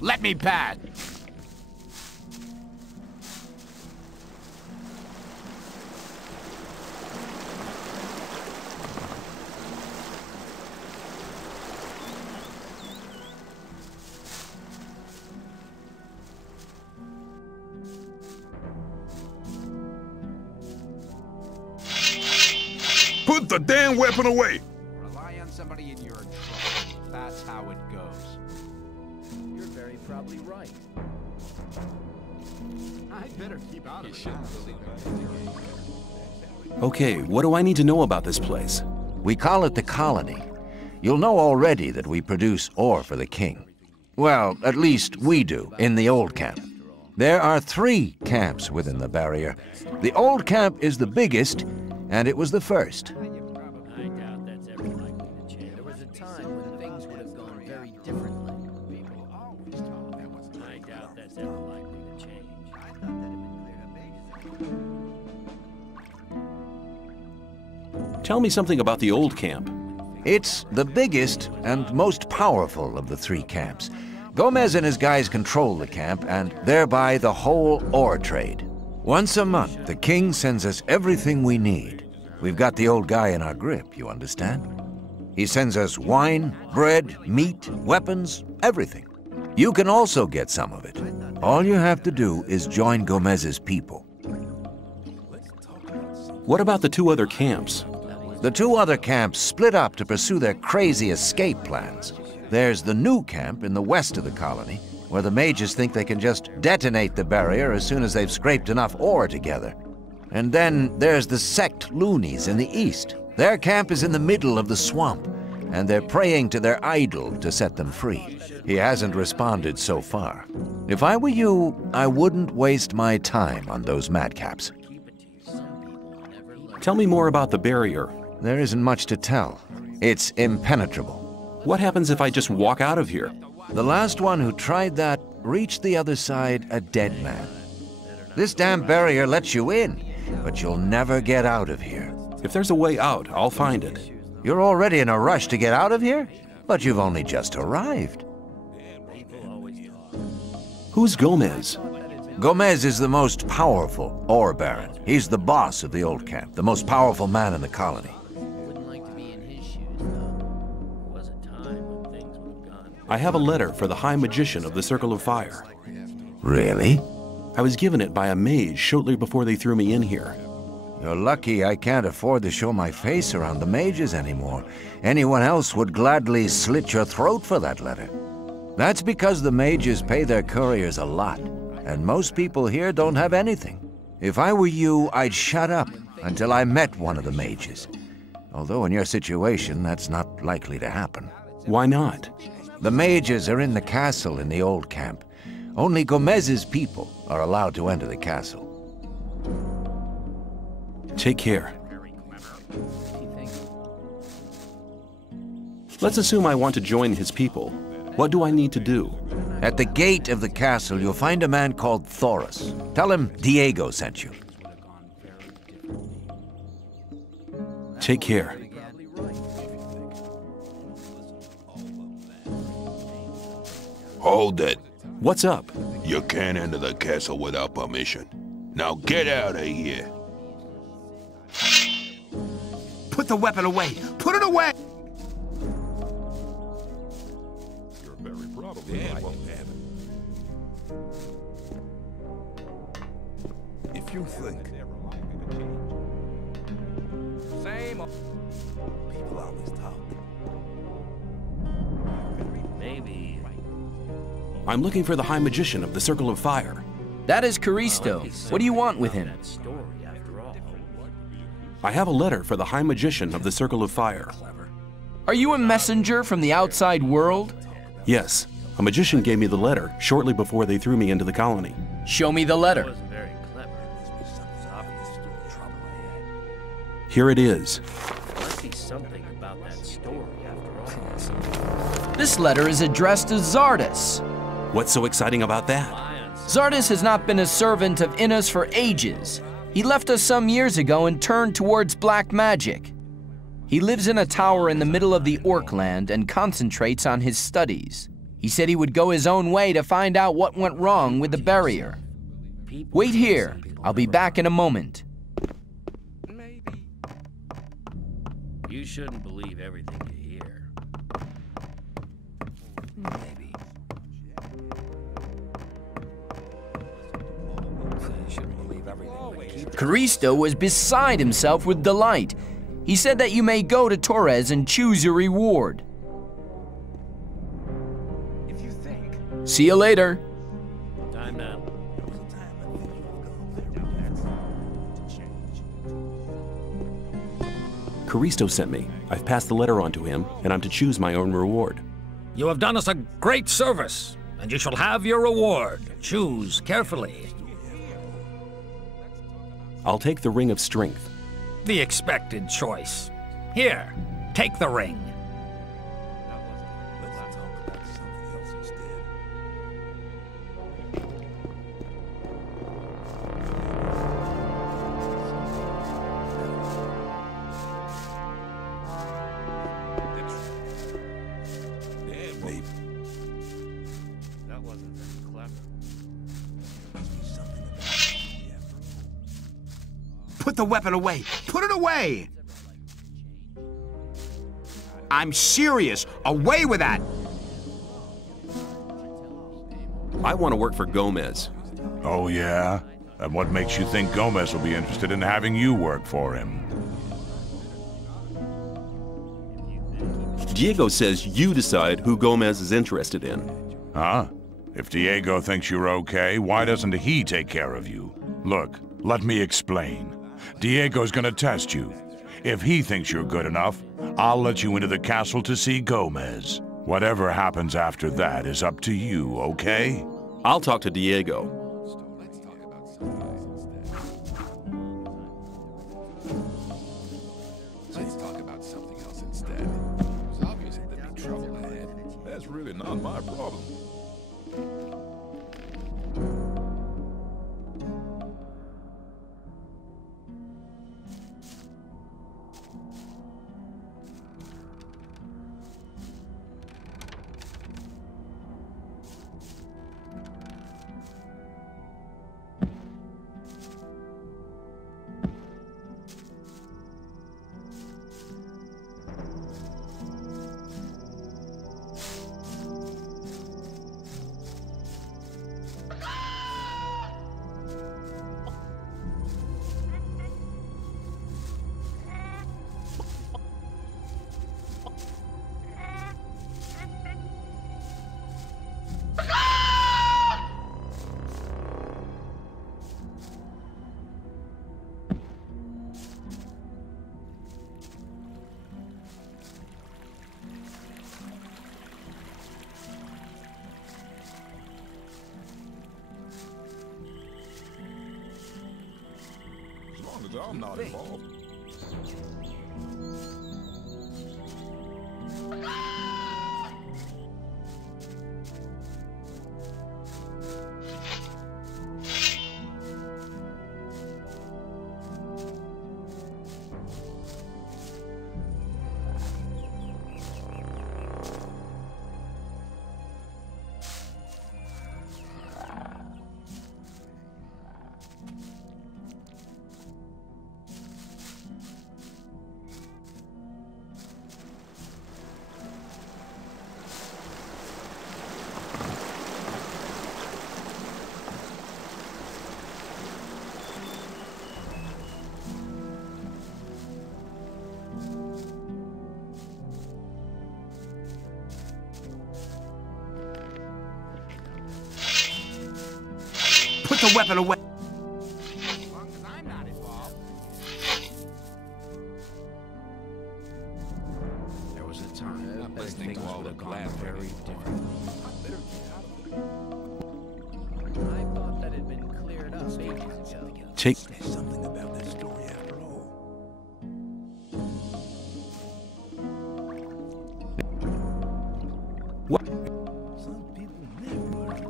Let me pass. Put the damn weapon away! Rely on somebody in your trouble. That's how it goes. You're very probably right. I'd better keep out of it. Okay, what do I need to know about this place? We call it the Colony. You'll know already that we produce ore for the king. Well, at least we do, in the old camp. There are 3 camps within the barrier. The old camp is the biggest, and it was the first. I doubt that's ever likely to change. There was a time when things would have gone very differently. People always talk. I doubt that's ever likely to change. I thought that had been cleared up ages ago. Tell me something about the old camp. It's the biggest and most powerful of the 3 camps. Gomez and his guys control the camp and thereby the whole ore trade. Once a month, the king sends us everything we need. We've got the old guy in our grip, you understand? He sends us wine, bread, meat, weapons, everything. You can also get some of it. All you have to do is join Gomez's people. What about the 2 other camps? The 2 other camps split up to pursue their crazy escape plans. There's the new camp in the west of the colony, where the mages think they can just detonate the barrier as soon as they've scraped enough ore together. And then there's the sect loonies in the east. Their camp is in the middle of the swamp, and they're praying to their idol to set them free. He hasn't responded so far. If I were you, I wouldn't waste my time on those madcaps. Tell me more about the barrier. There isn't much to tell. It's impenetrable. What happens if I just walk out of here? The last one who tried that reached the other side a dead man. This damn barrier lets you in, but you'll never get out of here. If there's a way out, I'll find it. You're already in a rush to get out of here? But you've only just arrived. Who's Gomez? Gomez is the most powerful ore baron. He's the boss of the old camp, the most powerful man in the colony. Wouldn't like to be in his shoes, though. There was a time when things would have gone. I have a letter for the High Magician of the Circle of Fire. Really? I was given it by a mage shortly before they threw me in here. You're lucky I can't afford to show my face around the mages anymore. Anyone else would gladly slit your throat for that letter. That's because the mages pay their couriers a lot, and most people here don't have anything. If I were you, I'd shut up until I met one of the mages. Although in your situation, that's not likely to happen. Why not? The mages are in the castle in the old camp. Only Gomez's people are allowed to enter the castle. Take care. Let's assume I want to join his people. What do I need to do? At the gate of the castle, you'll find a man called Thoris. Tell him Diego sent you. Take care. Hold it. What's up? You can't enter the castle without permission. Now get out of here. Put the weapon away! Put it away! You're very probably won't have it. If you think Same. people always talk. Maybe. I'm looking for the High Magician of the Circle of Fire. That is Caristo. What do you want with him? That story, after all. I have a letter for the High Magician of the Circle of Fire. Are you a messenger from the outside world? Yes, a magician gave me the letter shortly before they threw me into the colony. Show me the letter. Wasn't very clever. It's obvious stupid trouble I Here it is. had. Must be something about that story, after all. This letter is addressed to Zardus. What's so exciting about that? Zardus has not been a servant of Innos for ages. He left us some years ago and turned towards black magic. He lives in a tower in the middle of the Orc land and concentrates on his studies. He said he would go his own way to find out what went wrong with the barrier. Wait here. I'll be back in a moment. You shouldn't believe everything you hear. Maybe. Caristo was beside himself with delight. He said that you may go to Torres and choose your reward. See you later. Time now. Caristo sent me. I've passed the letter on to him, and I'm to choose my own reward. You have done us a great service, and you shall have your reward. Choose carefully. I'll take the Ring of Strength. The expected choice. Here, take the ring. Put the weapon away! Put it away! I'm serious! Away with that! I want to work for Gomez. Oh, yeah? And what makes you think Gomez will be interested in having you work for him? Diego says you decide who Gomez is interested in. Huh? If Diego thinks you're okay, why doesn't he take care of you? Look, let me explain. Diego's gonna test you. If he thinks you're good enough, I'll let you into the castle to see Gomez. Whatever happens after that is up to you, okay? I'll talk to Diego. Let's talk about something else instead. It's obvious that there'd be trouble ahead. That's really not my problem. As long as I'm not involved. Put the weapon away! As long as I'm not involved. There was a time that things would have gone very differently. I thought that had been cleared up ages ago. Take... There's something about this story after all. What? Some people never learn.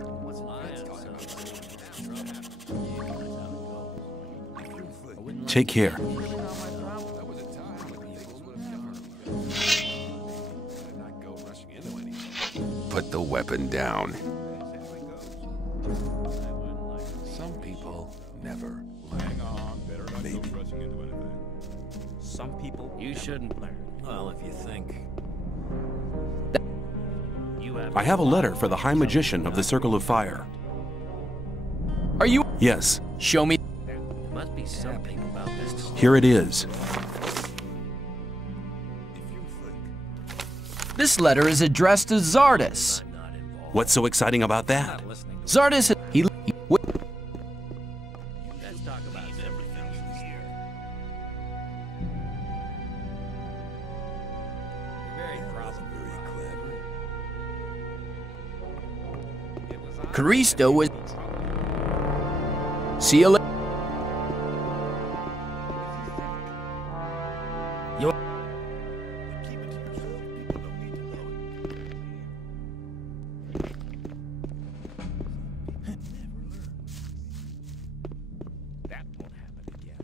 Take care. That was a time when things would have not go rushing into anything. Put the weapon down. Some people never hang on. Better not go rushing into anything. Some people you shouldn't learn. Well, if you think you have. I have a letter for the High Magician of the Circle of Fire. Are you? Yes, Show me. There must be something about this. here it is. This letter is addressed to Zardis. I'm not involved. What's so exciting about that? Not listening. Zardis, he Let's talk about everything here. You're very clever. Caristo was. See you later. Keep it to yourself. People don't need to know it. Never learn. That won't happen again.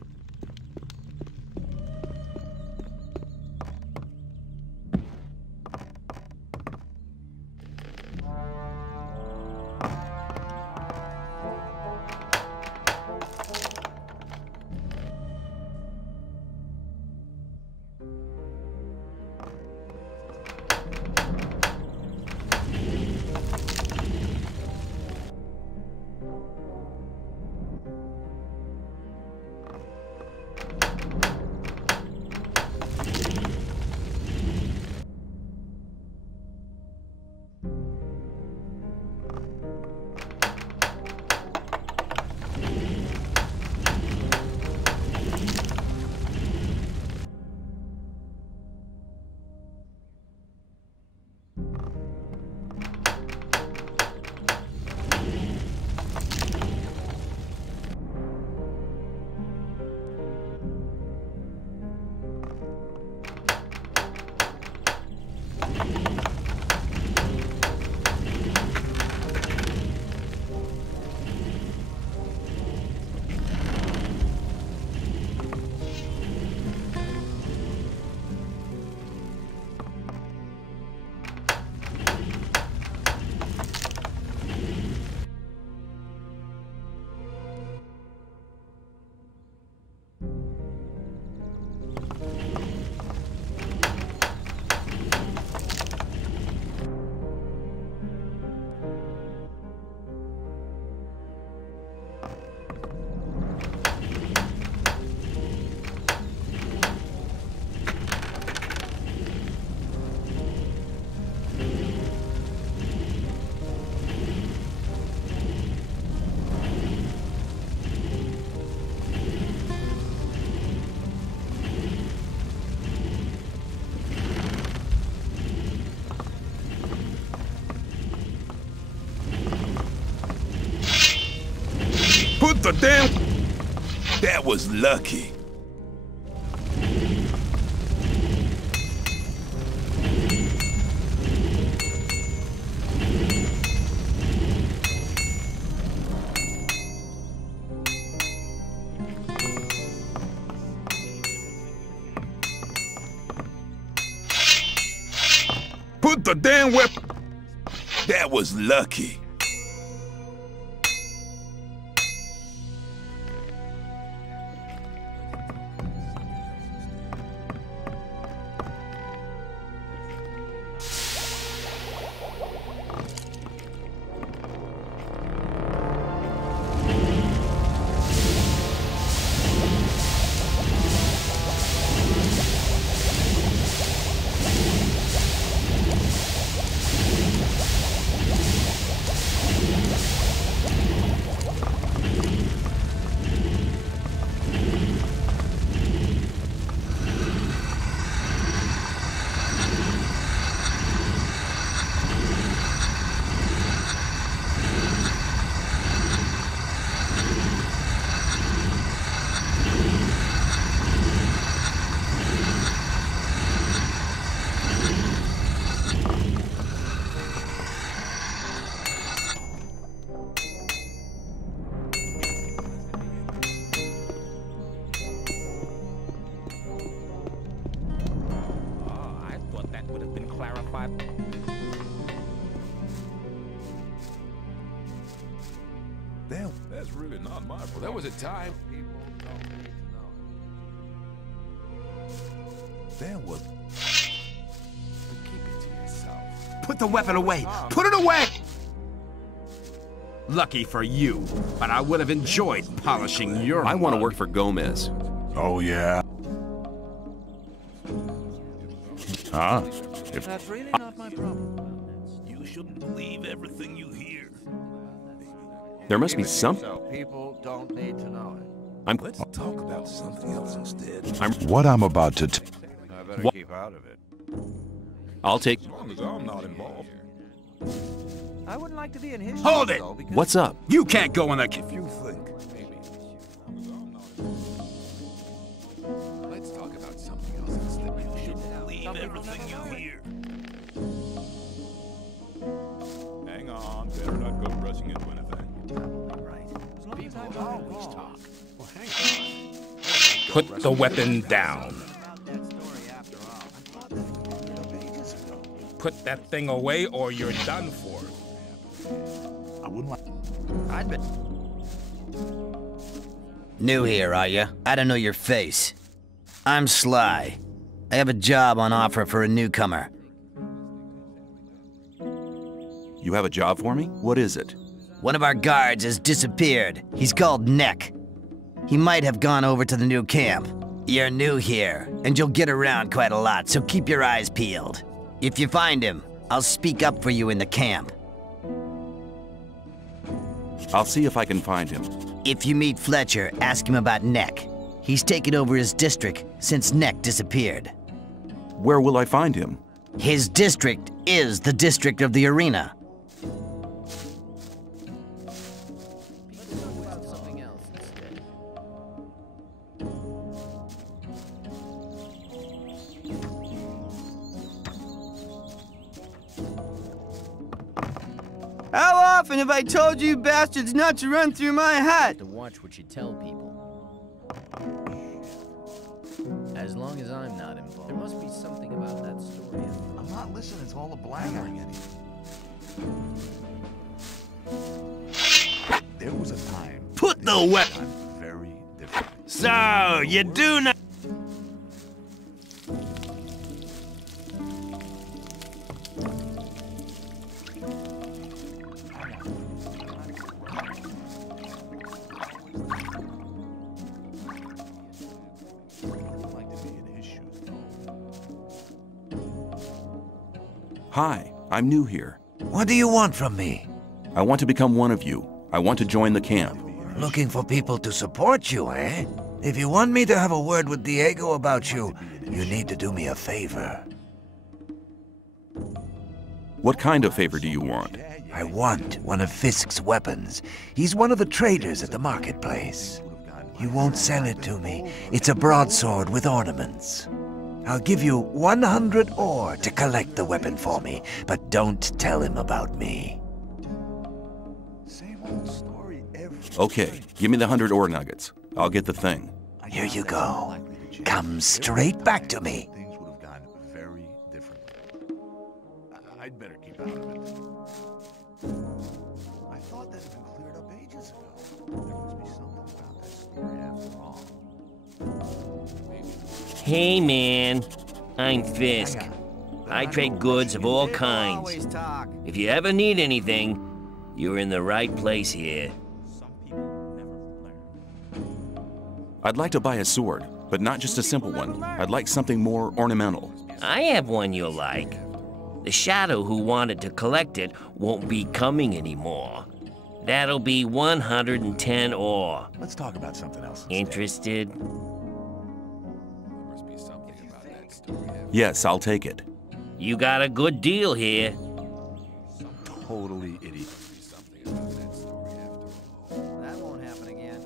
Put the damn... That was lucky. Put the damn weapon... That was lucky. Damn, that's really not my problem. There was a time. There was. Keep it to yourself. Put the weapon away! Put it away! Lucky for you, but I would have enjoyed polishing your I want to mug. work for Gomez. Oh, yeah? Huh? That's really not my problem. You shouldn't believe everything you hear. There must be some... So people don't need to know it. Let's talk about something else instead. What I'm about to... I better What? keep out of it. I'll take... As long as I'm not involved. I wouldn't like to be in his Hold shoes, it! though, because What's up? You can't go in the... If you think, maybe. Let's talk about something else instead. You shouldn't believe everything you hear. Hang on, better not go rushing into anything. People always talk. Well, hang on. Put the weapon down. Put that thing away or you're done for. I wouldn't like... I'd bet. New here, are ya? I don't know your face. I'm Sly. I have a job on offer for a newcomer. You have a job for me? What is it? One of our guards has disappeared. He's called Neck. He might have gone over to the new camp. You're new here, and you'll get around quite a lot, so keep your eyes peeled. If you find him, I'll speak up for you in the camp. I'll see if I can find him. If you meet Fletcher, ask him about Neck. He's taken over his district since Neck disappeared. Where will I find him? His district is the district of the arena. Something else instead. How often have I told you bastards not to run through my hut? To watch what you tell people. As long as I'm not involved. There must be something about that story. I'm not listening to all the blathering anymore. There was a time... Put the weapon... I'm very different. So, you do not... I'd like to be in his shoes. Hi, I'm new here. What do you want from me? I want to become one of you. I want to join the camp. Looking for people to support you, eh? If you want me to have a word with Diego about you, you need to do me a favor. What kind of favor do you want? I want one of Fisk's weapons. He's one of the traders at the marketplace. You won't sell it to me. It's a broadsword with ornaments. I'll give you 100 ore to collect the weapon for me, but don't tell him about me. Okay, give me the 100 ore nuggets. I'll get the thing. Here you go. Come straight back to me. Things would have gone very differently. I'd better keep out of it. I thought that had been cleared up ages ago. There must be something about that story after all. Hey, man. I'm Fisk. I trade goods of all kinds. If you ever need anything, you're in the right place here. I'd like to buy a sword, but not just a simple one. I'd like something more ornamental. I have one you'll like. The shadow who wanted to collect it won't be coming anymore. That'll be 110 ore. Let's talk about something else. Interested? Yes, I'll take it. You got a good deal here. Totally idiot. That won't happen again.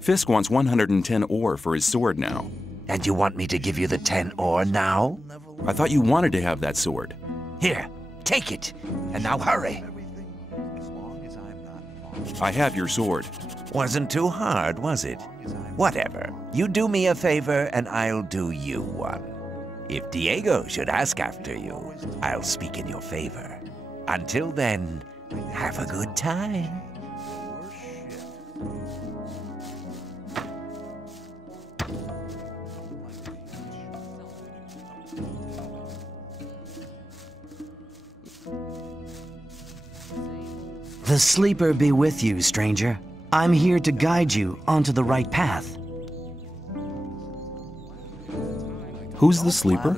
Fisk wants 110 ore for his sword now. And you want me to give you the 10 ore now? I thought you wanted to have that sword. Here, take it. And now hurry. I have your sword. Wasn't too hard, was it? Whatever. You do me a favor, and I'll do you one. If Diego should ask after you, I'll speak in your favor. Until then, have a good time. The sleeper be with you, stranger. I'm here to guide you onto the right path. Who's the sleeper?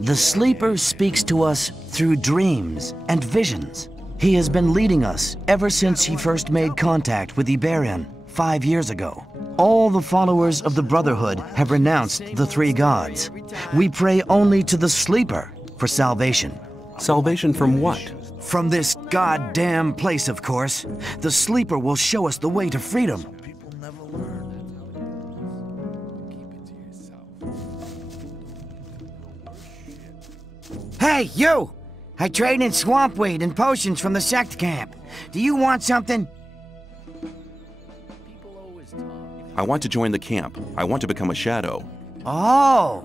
The sleeper speaks to us through dreams and visions. He has been leading us ever since he first made contact with Iberian 5 years ago. All the followers of the Brotherhood have renounced the three gods. We pray only to the sleeper for salvation. Salvation from what? From this goddamn place, of course. The sleeper will show us the way to freedom. Hey, you! I trade in swamp weed and potions from the sect camp. Do you want something? I want to join the camp. I want to become a shadow. Oh,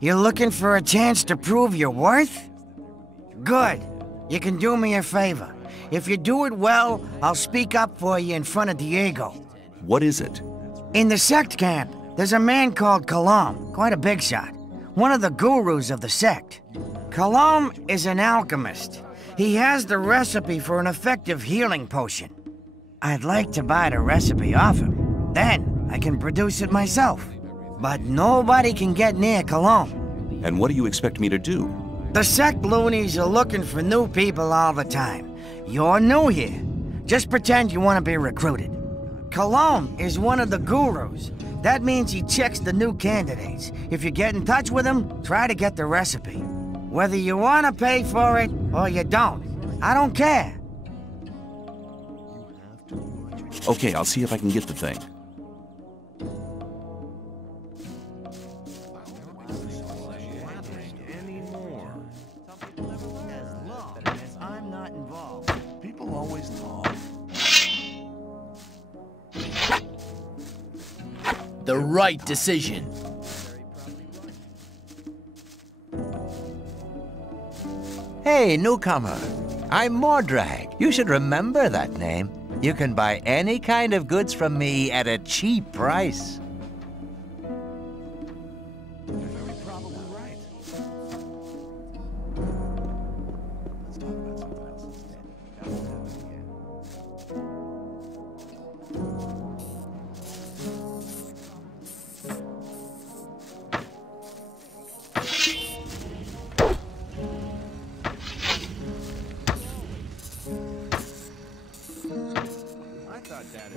you're looking for a chance to prove your worth? Good. You can do me a favor. If you do it well, I'll speak up for you in front of Diego. What is it? In the sect camp, there's a man called Kalam, quite a big shot. One of the gurus of the sect. Kalam is an alchemist. He has the recipe for an effective healing potion. I'd like to buy the recipe off him. Then I can produce it myself. But nobody can get near Kalam. And what do you expect me to do? The sect loonies are looking for new people all the time. You're new here. Just pretend you want to be recruited. Kalam is one of the gurus. That means he checks the new candidates. If you get in touch with him, try to get the recipe. Whether you want to pay for it or you don't, I don't care. Okay, I'll see if I can get the thing. People always talk. The right decision. Hey, newcomer. I'm Mordrag. You should remember that name. You can buy any kind of goods from me at a cheap price. You're very probably right. Let's talk about something else instead. That won't happen again. I thought that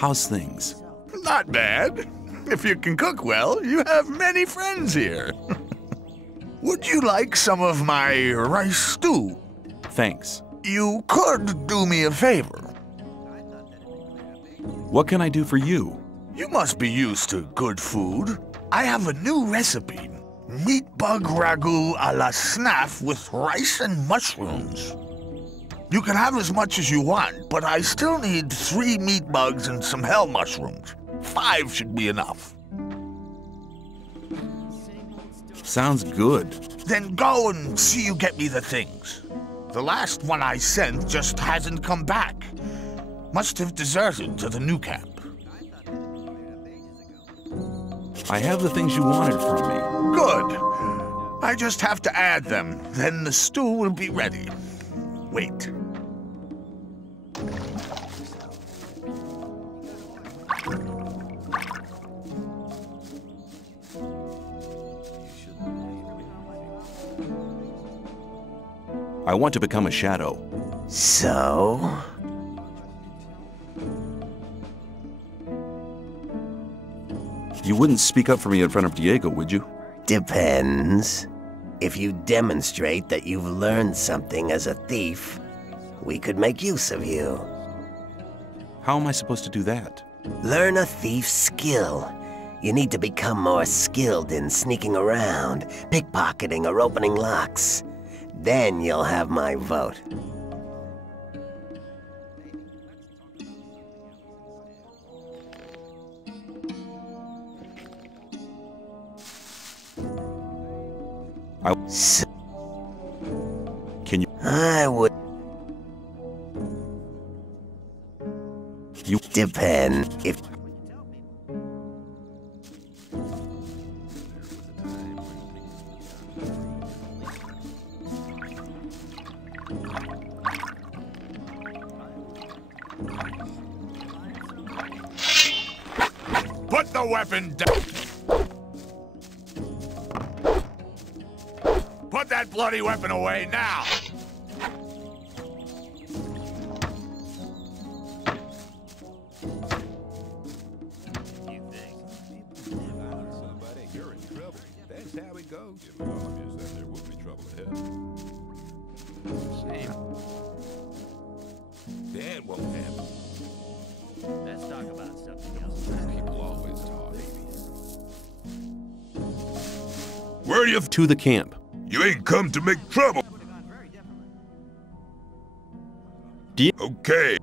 How's things? Not bad. If you can cook well, you have many friends here. Would you like some of my rice stew? Thanks. You could do me a favor. What can I do for you? You must be used to good food. I have a new recipe. Meat bug ragu a la snaff with rice and mushrooms. You can have as much as you want, but I still need 3 meat bugs and some hell mushrooms. 5 should be enough. Sounds good. Then go and see you get me the things. The last one I sent just hasn't come back. Must have deserted to the new camp. I have the things you wanted from me. Good. I just have to add them, then the stew will be ready. Wait. I want to become a shadow. So? You wouldn't speak up for me in front of Diego, would you? Depends. If you demonstrate that you've learned something as a thief, we could make use of you. How am I supposed to do that? Learn a thief's skill. You need to become more skilled in sneaking around, pickpocketing, or opening locks. Then you'll have my vote. Can you? I would. You depend if. Put the weapon down! Put that bloody weapon away now! You're in trouble. That's how it goes. It's obvious that there will be trouble ahead. Shame. That won't happen. Let's talk about something else. People always talk. Where are you? To the camp. You ain't come to make trouble. Okay.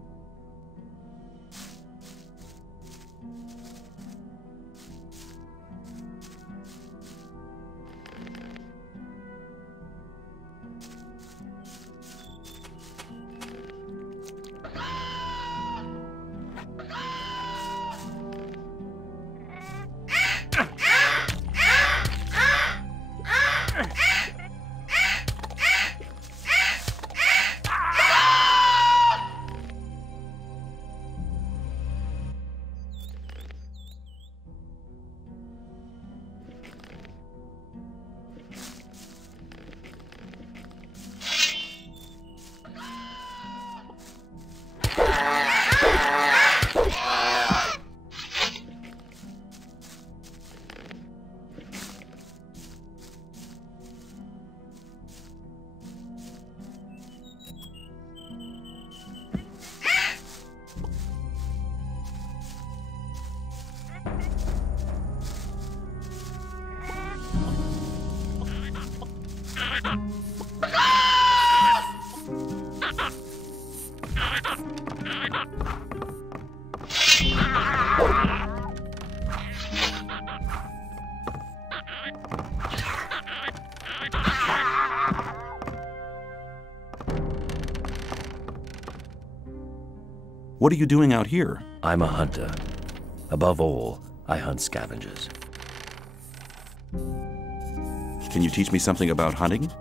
What are you doing out here? I'm a hunter. Above all, I hunt scavengers. Can you teach me something about hunting?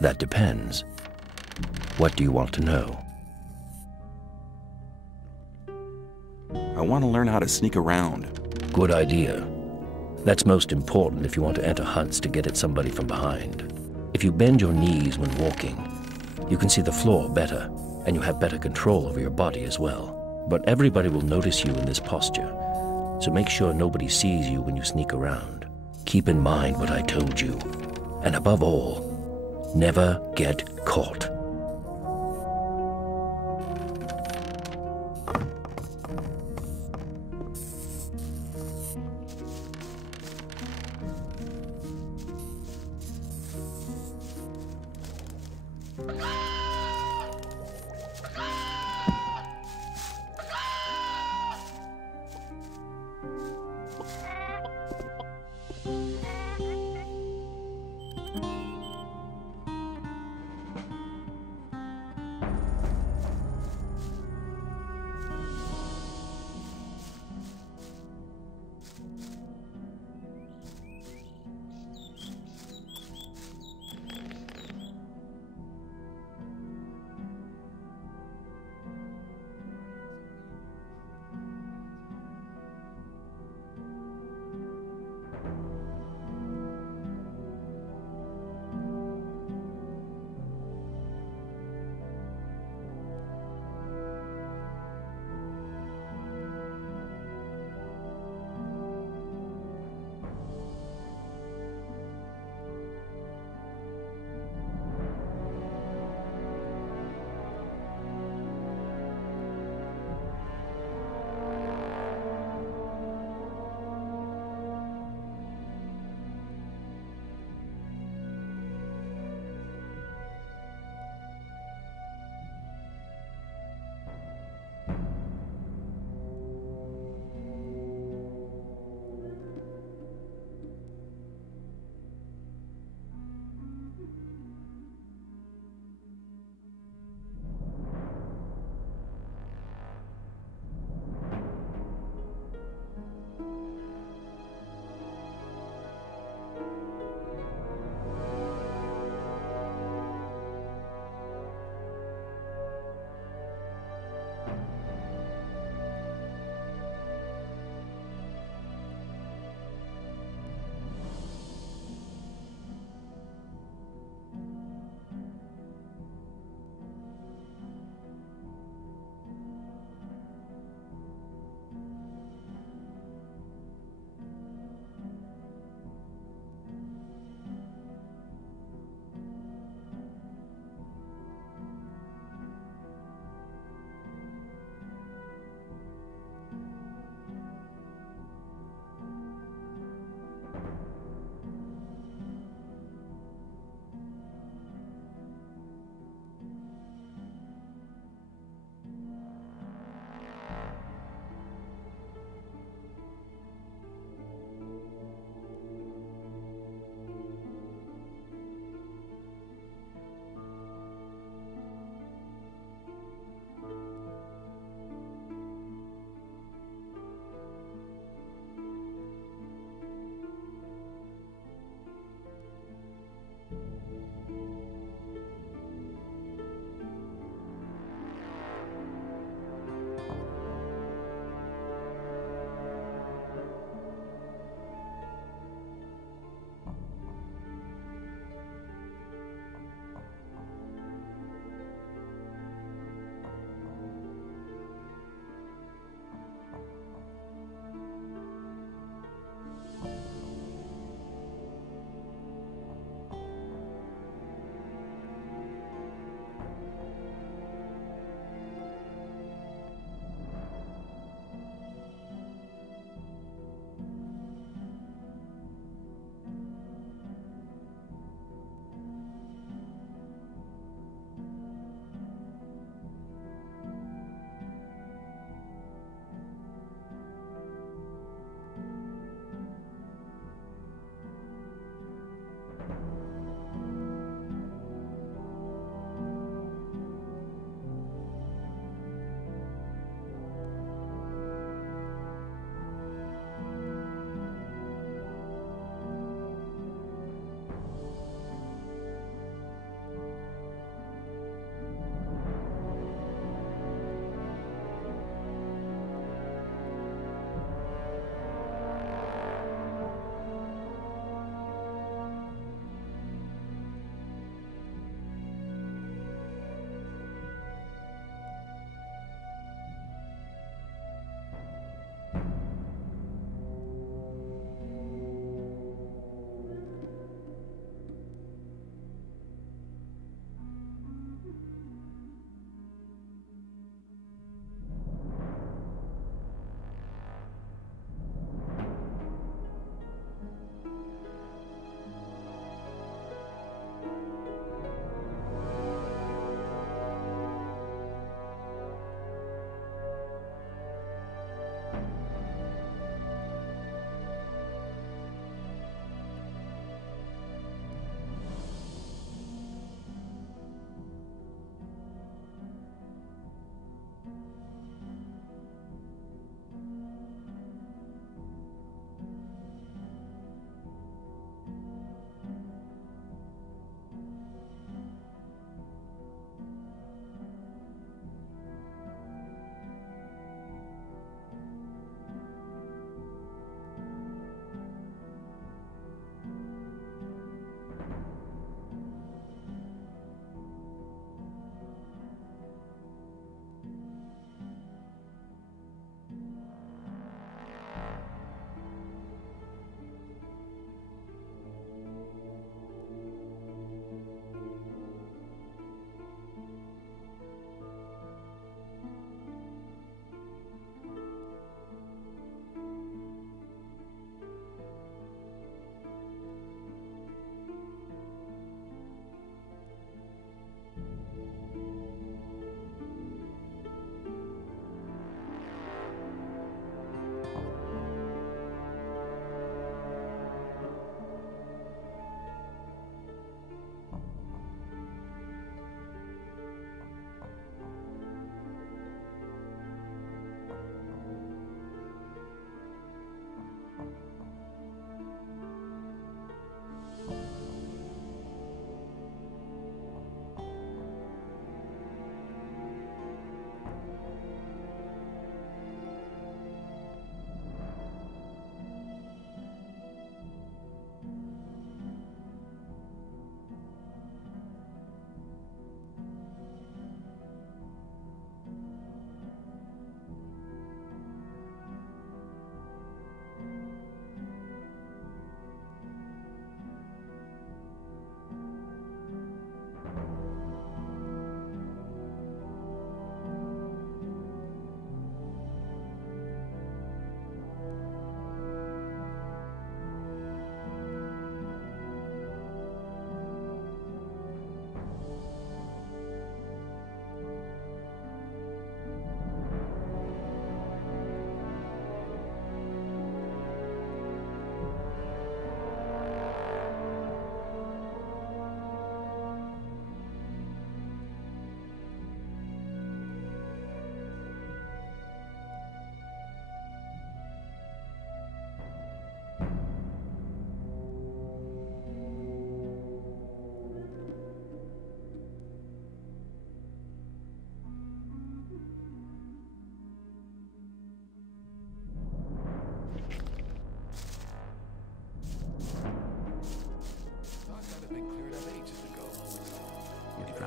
That depends. What do you want to know? I want to learn how to sneak around. Good idea. That's most important if you want to enter hunts to get at somebody from behind. If you bend your knees when walking, you can see the floor better, and you have better control over your body as well. But everybody will notice you in this posture, so make sure nobody sees you when you sneak around. Keep in mind what I told you, and above all, never get caught.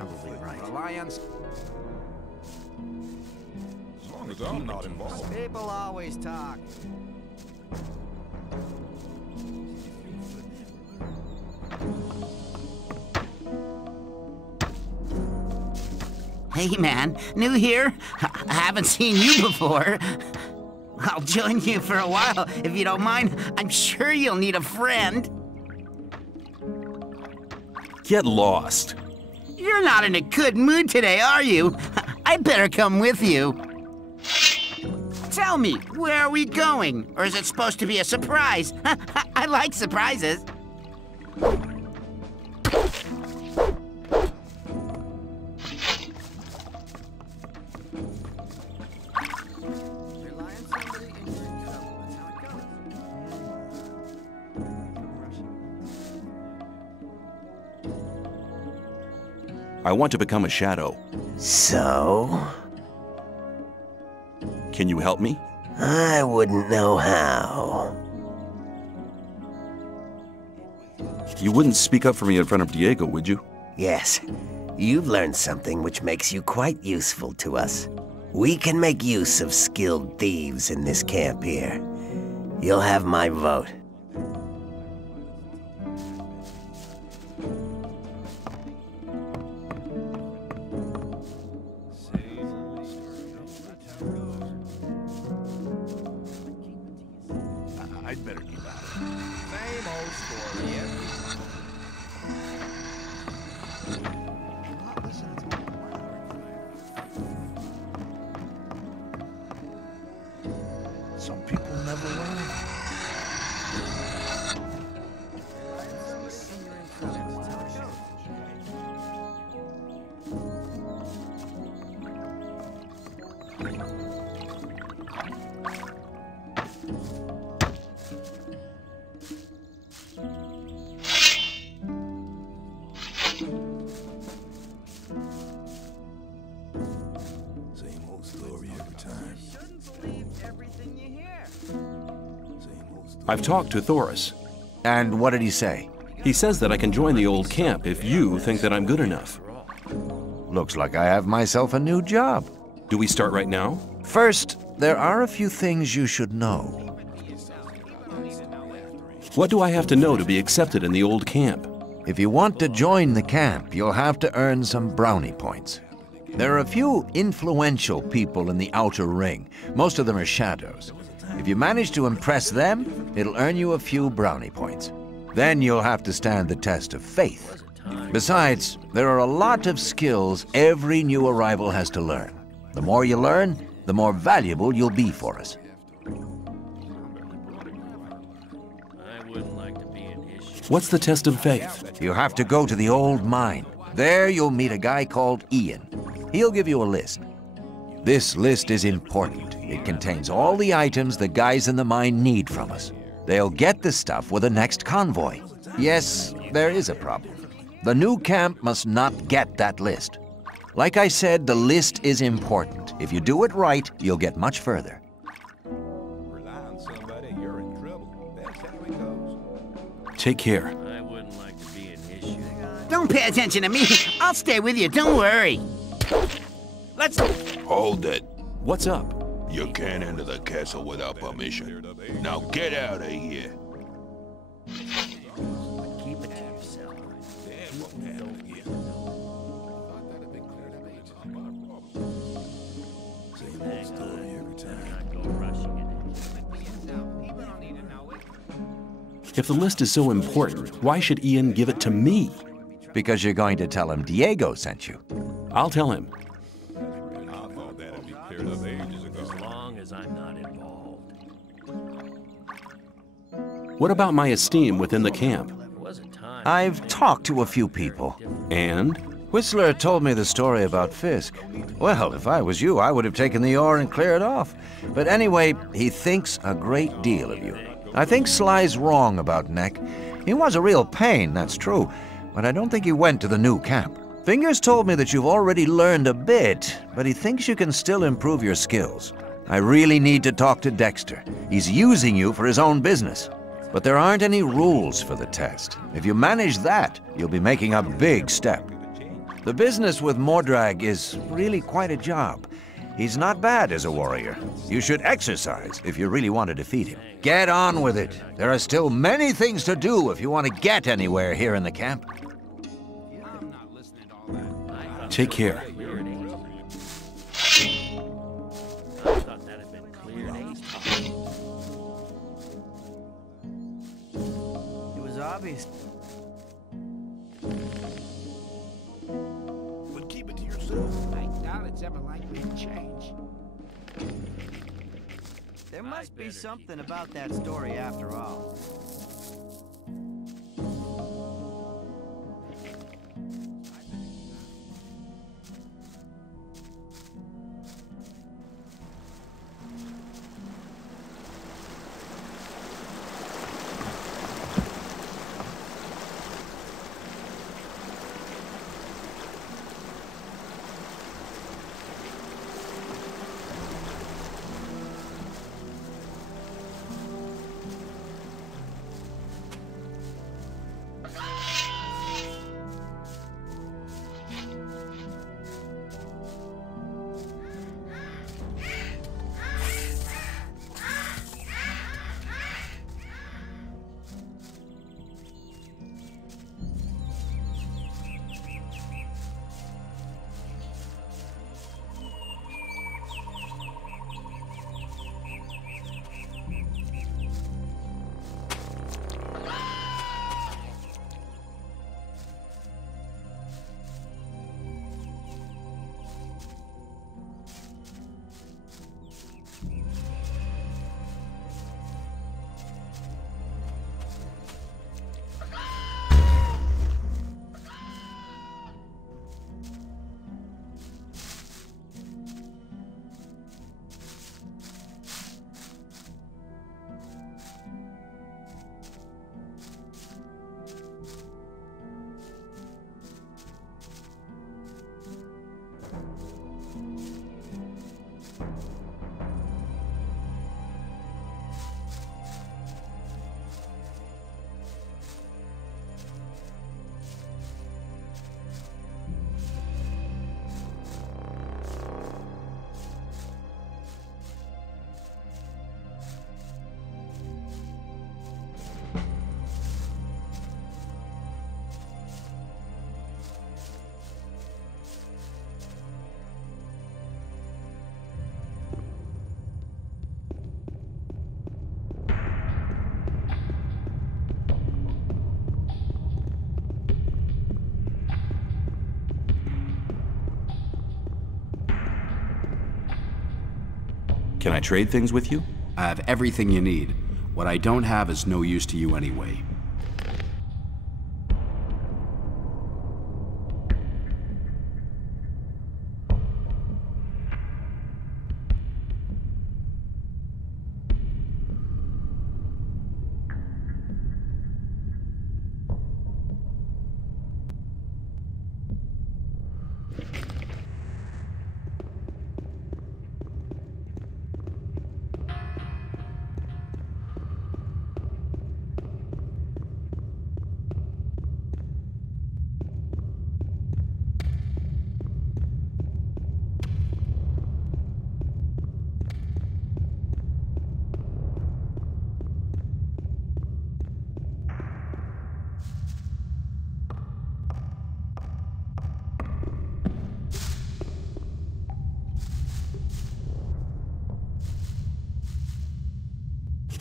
probably right. Rely on... As long as I'm not involved. People always talk. Hey man, new here? I haven't seen you before. I'll join you for a while, if you don't mind. I'm sure you'll need a friend. Get lost. You're not in a good mood today, are you? I'd better come with you. Tell me, where are we going? Or is it supposed to be a surprise? I like surprises. I want to become a shadow. So? Can you help me? I wouldn't know how. You wouldn't speak up for me in front of Diego, would you? Yes. You've learned something which makes you quite useful to us. We can make use of skilled thieves in this camp here. You'll have my vote. I'd better keep out. Same old story every time. Some people never learn. Same old story every time. I've talked to Thoris. And what did he say? He says that I can join the old camp if you think that I'm good enough. Looks like I have myself a new job. Do we start right now? First, there are a few things you should know. What do I have to know to be accepted in the old camp? If you want to join the camp, you'll have to earn some brownie points. There are a few influential people in the outer ring. Most of them are shadows. If you manage to impress them, it'll earn you a few brownie points. Then you'll have to stand the test of faith. Besides, there are a lot of skills every new arrival has to learn. The more you learn, the more valuable you'll be for us. What's the test of faith? You have to go to the old mine. There you'll meet a guy called Ian. He'll give you a list. This list is important. It contains all the items the guys in the mine need from us. They'll get the stuff with the next convoy. Yes, there is a problem. The new camp must not get that list. Like I said, the list is important. If you do it right, you'll get much further. Take care. I wouldn't like to be an issue. Don't pay attention to me. I'll stay with you, don't worry. Let's... Hold it. What's up? You can't enter the castle without permission. Now get out of here. Keep it to yourself. Same old story every time. Not go rushing it. If the list is so important, why should Ian give it to me? Because you're going to tell him Diego sent you. I'll tell him. As long as I'm not involved. What about my esteem within the camp? I've talked to a few people. And? Whistler told me the story about Fisk. Well, if I was you, I would have taken the ore and cleared it off. But anyway, he thinks a great deal of you. I think Sly's wrong about Neck. He was a real pain, that's true, but I don't think he went to the new camp. Fingers told me that you've already learned a bit, but he thinks you can still improve your skills. I really need to talk to Dexter. He's using you for his own business. But there aren't any rules for the test. If you manage that, you'll be making a big step. The business with Mordrag is really quite a job. He's not bad as a warrior. You should exercise if you really want to defeat him. Get on with it. There are still many things to do if you want to get anywhere here in the camp. Take care. It was obvious. But keep it to yourself. I doubt it's ever likely to change. There must be something about that story after all. Can I trade things with you? I have everything you need. What I don't have is no use to you anyway.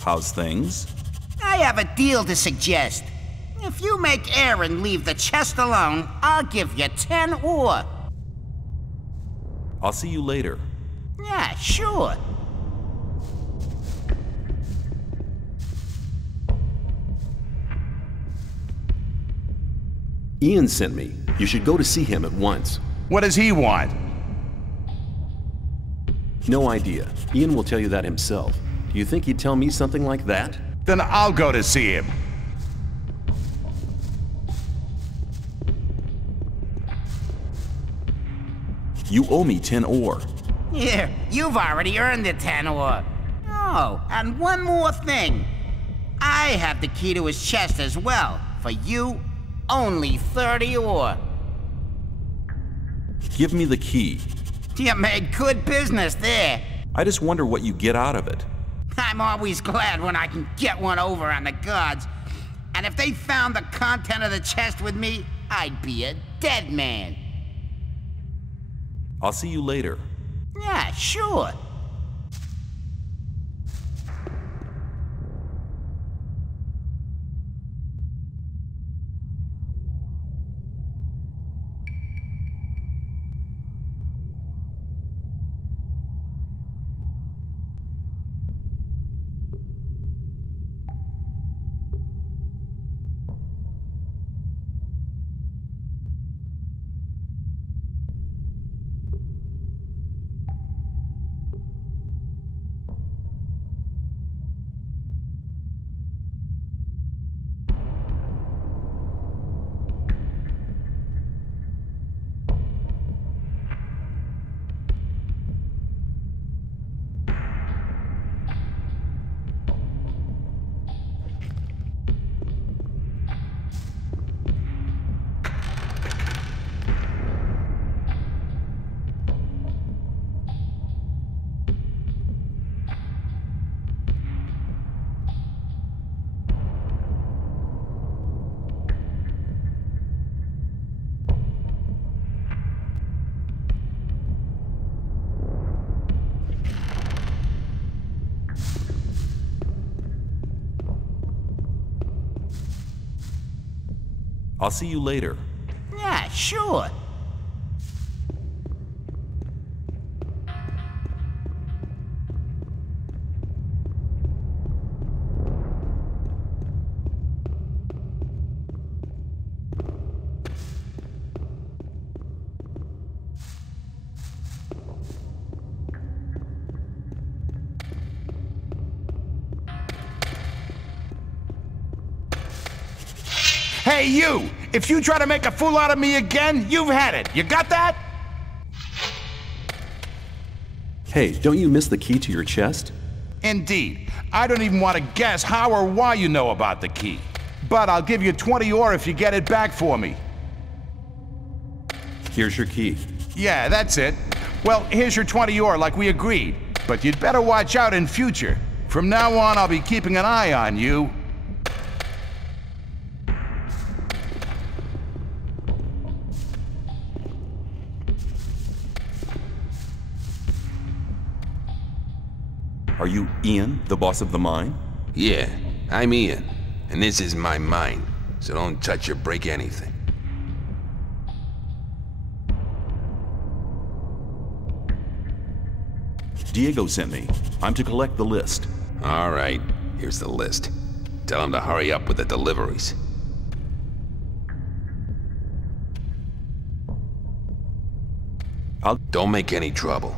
How's things? I have a deal to suggest. If you make Aaron leave the chest alone, I'll give you 10 ore. I'll see you later. Yeah, sure. Ian sent me. You should go to see him at once. What does he want? No idea. Ian will tell you that himself. Do you think he'd tell me something like that? Then I'll go to see him. You owe me 10 ore. Here, you've already earned the 10 ore. Oh, and one more thing. I have the key to his chest as well. For you, only 30 ore. Give me the key. You made good business there. I just wonder what you get out of it. I'm always glad when I can get one over on the gods. And if they found the content of the chest with me, I'd be a dead man. I'll see you later. Yeah, sure. I'll see you later. Yeah, sure. Hey, you! If you try to make a fool out of me again, you've had it. You got that? Hey, don't you miss the key to your chest? Indeed. I don't even want to guess how or why you know about the key. But I'll give you 20 ore if you get it back for me. Here's your key. Yeah, that's it. Well, here's your 20 ore like we agreed. But you'd better watch out in future. From now on, I'll be keeping an eye on you. Are you Ian, the boss of the mine? Yeah, I'm Ian, and this is my mine, so don't touch or break anything. Diego sent me. I'm to collect the list. All right, here's the list. Tell him to hurry up with the deliveries. Don't make any trouble.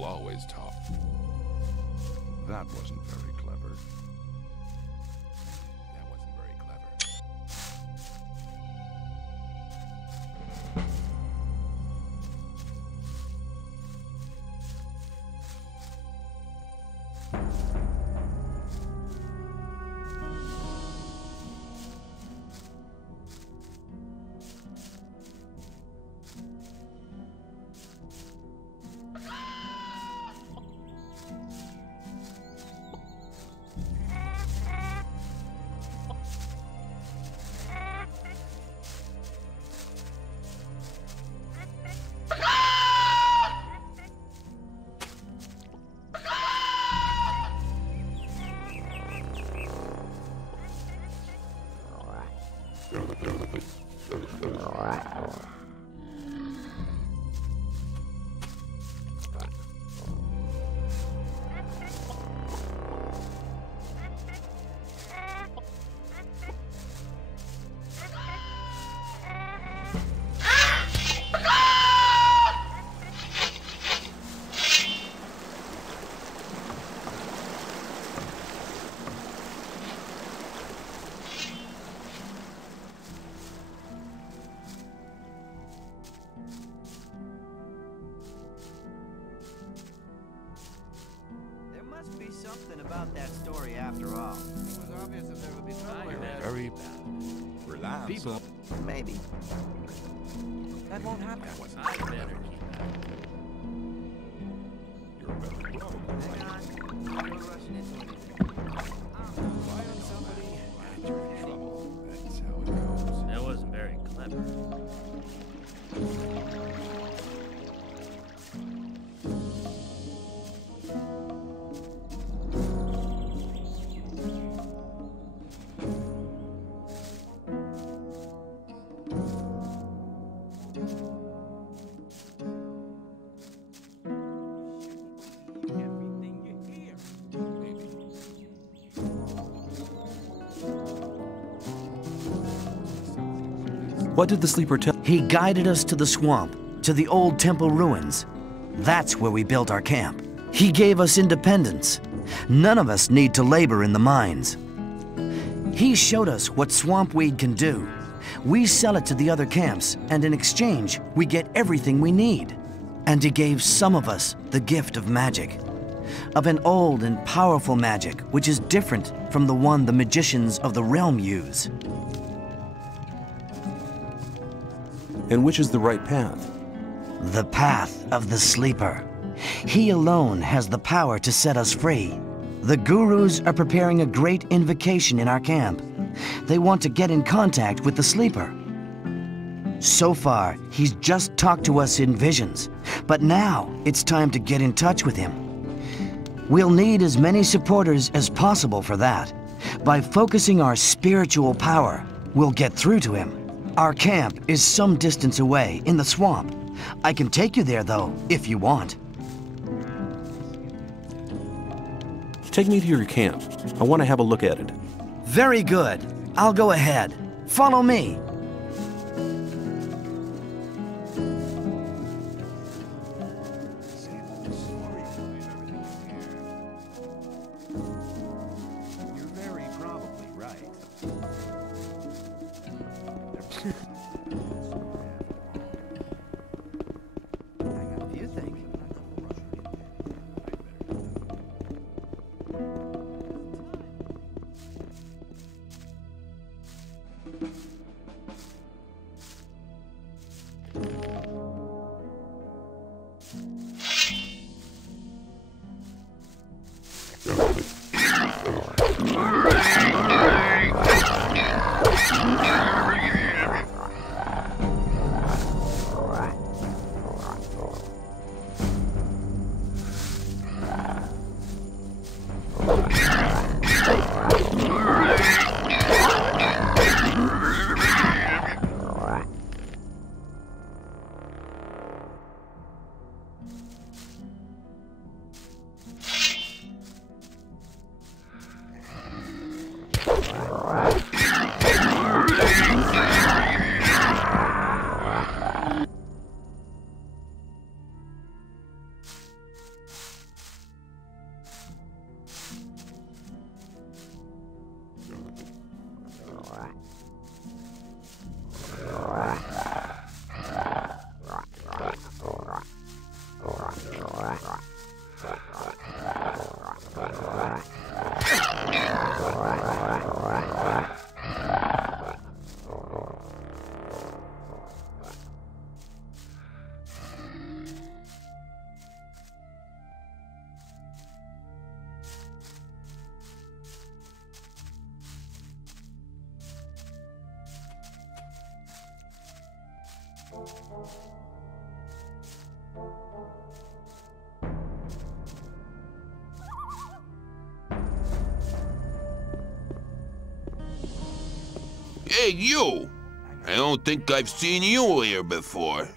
People always talk. That wasn't very clever. That wasn't very clever. Must be something about that story after all. It was obvious that there would be trouble. Very relaxed. People. Maybe. That won't happen. I better keep that. You're very well. Hang on. You're rushing into anything. Find somebody and you're in trouble. That's how it goes. That wasn't very clever. What did the sleeper tell? He guided us to the swamp, to the old temple ruins. That's where we built our camp. He gave us independence. None of us need to labor in the mines. He showed us what swamp weed can do. We sell it to the other camps, and in exchange, we get everything we need. And he gave some of us the gift of magic. Of an old and powerful magic, which is different from the one the magicians of the realm use. And which is the right path? The path of the sleeper. He alone has the power to set us free. The gurus are preparing a great invocation in our camp. They want to get in contact with the sleeper. So far, he's just talked to us in visions, but now it's time to get in touch with him. We'll need as many supporters as possible for that. By focusing our spiritual power, we'll get through to him. Our camp is some distance away, in the swamp. I can take you there, though, if you want. Take me to your camp. I want to have a look at it. Very good. I'll go ahead. Follow me. You're very probably right. What do you think? Hey, you! I don't think I've seen you here before.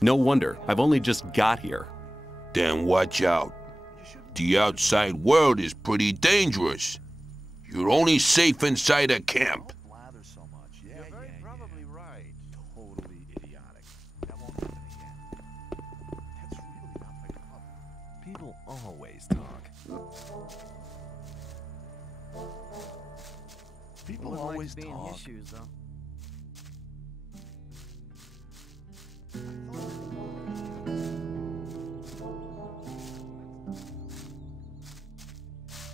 No wonder. I've only just got here. Then watch out. The outside world is pretty dangerous. You're only safe inside a camp. People always talk. People always talk. Issues, though.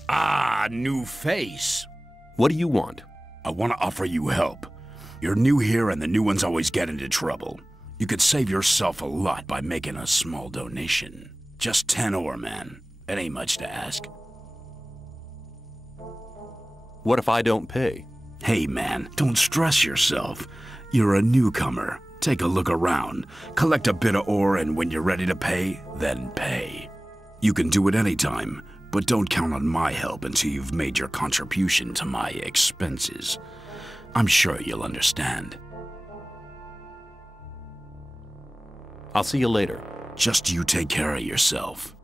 Ah, new face. What do you want? I want to offer you help. You're new here and the new ones always get into trouble. You could save yourself a lot by making a small donation. Just 10 ore, man. It ain't much to ask. What if I don't pay? Hey, man, don't stress yourself. You're a newcomer. Take a look around. Collect a bit of ore, and when you're ready to pay, then pay. You can do it anytime, but don't count on my help until you've made your contribution to my expenses. I'm sure you'll understand. I'll see you later. Just you take care of yourself.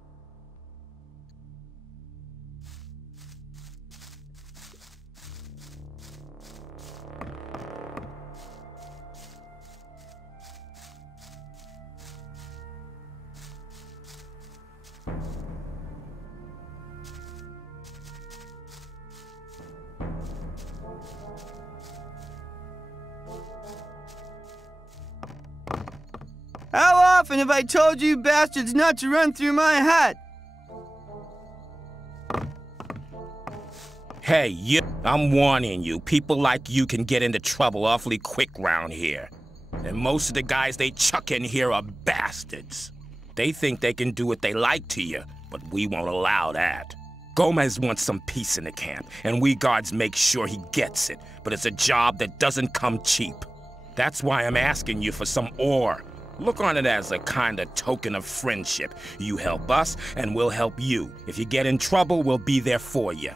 How often have I told you bastards not to run through my hut? Hey, you, I'm warning you. People like you can get into trouble awfully quick round here. And most of the guys they chuck in here are bastards. They think they can do what they like to you, but we won't allow that. Gomez wants some peace in the camp, and we guards make sure he gets it, but it's a job that doesn't come cheap. That's why I'm asking you for some ore. Look on it as a kind of token of friendship. You help us, and we'll help you. If you get in trouble, we'll be there for you.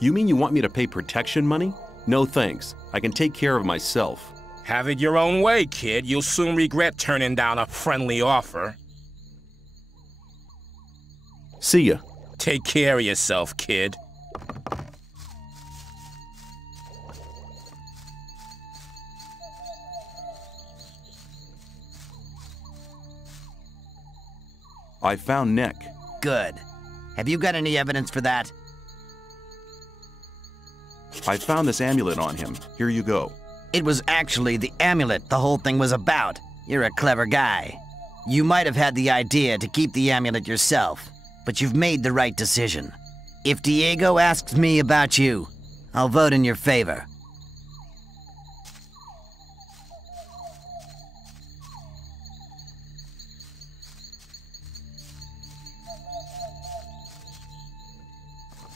You mean you want me to pay protection money? No thanks. I can take care of myself. Have it your own way, kid. You'll soon regret turning down a friendly offer. See ya. Take care of yourself, kid. I found Nick. Good. Have you got any evidence for that? I found this amulet on him. Here you go. It was actually the amulet the whole thing was about. You're a clever guy. You might have had the idea to keep the amulet yourself, but you've made the right decision. If Diego asks me about you, I'll vote in your favor.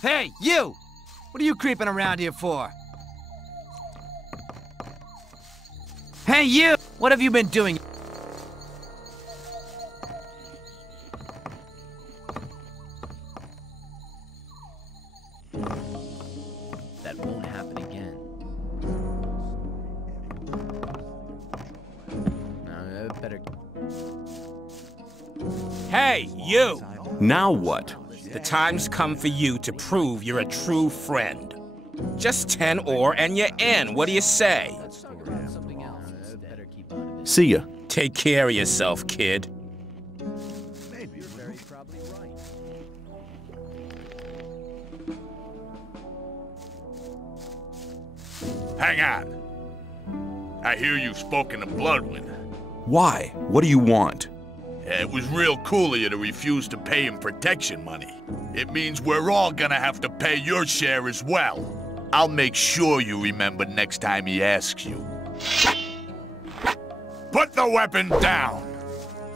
Hey, you! What are you creeping around here for? Hey, you! What have you been doing? That won't happen again. No, better. Hey, you! Now what? The time's come for you to prove you're a true friend. Just 10 ore and you're in. What do you say? See ya. Take care of yourself, kid. Hang on. I hear you've spoken to Bloodwind. Why? What do you want? It was real cool of you to refuse to pay him protection money. It means we're all gonna have to pay your share as well. I'll make sure you remember next time he asks you. Put the weapon down!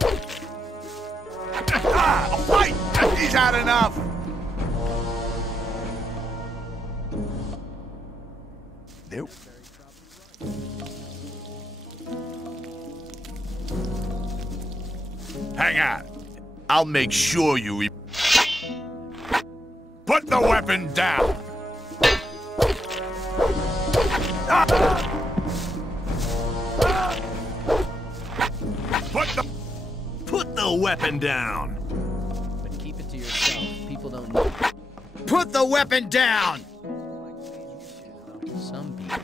A fight! He's had enough! Hang on. I'll make sure you put the weapon down. Put the weapon down. But keep it to yourself. People don't know. Put the weapon down! Some people.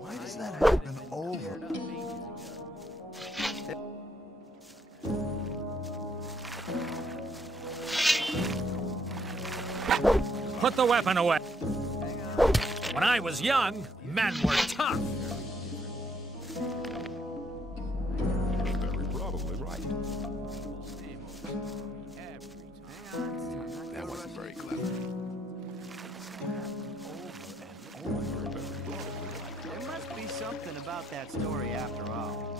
Why does that happen over? Put the weapon away. When I was young, men were tough. Very probably right. That wasn't very clever. There must be something about that story after all.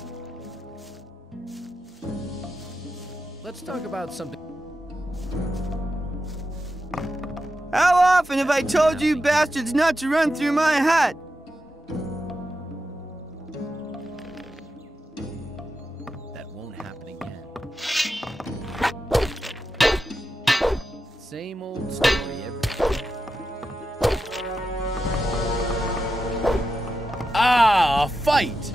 Let's talk about something. How often have I told you bastards not to run through my hut? That won't happen again. Same old story every day. Ah, a fight!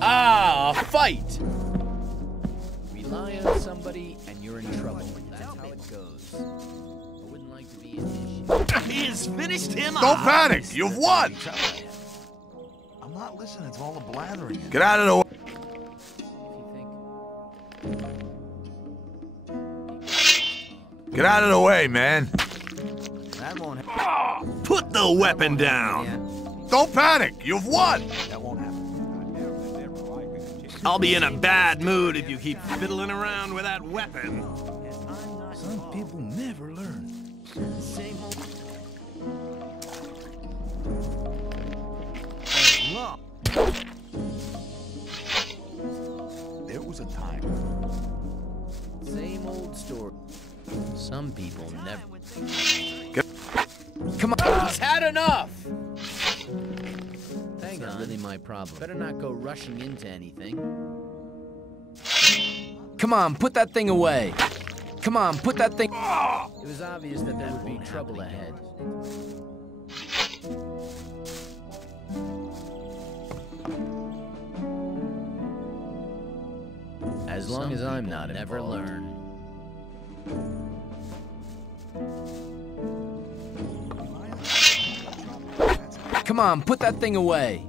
Ah, a fight! Rely on somebody and you're in trouble. That's how it goes. I wouldn't like to be in this. He has finished him Don't panic. You've won. I'm not listening to all the blathering. Get out of the way. Get out of the way, man. That won't Put the weapon down. Don't panic. You've won. That won't happen. I'll be in a bad mood if you keep fiddling around with that weapon. Some people never learn. Same old. There was a time. Same old story. Some people never. Come on, he's had enough! That's not really my problem. Better not go rushing into anything. Come on, put that thing away. Come on, put that thing. It was obvious that there would be trouble ahead. As long as I'm not never learn. Come on, put that thing away.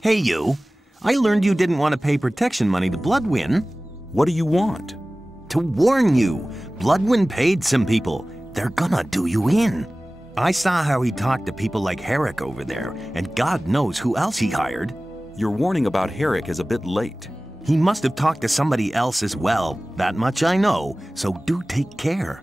Hey, you. I learned you didn't want to pay protection money to Bloodwin. What do you want? To warn you, Bloodwin paid some people. They're gonna do you in. I saw how he talked to people like Herrick over there, and God knows who else he hired. Your warning about Herrick is a bit late. He must have talked to somebody else as well. That much I know, so do take care.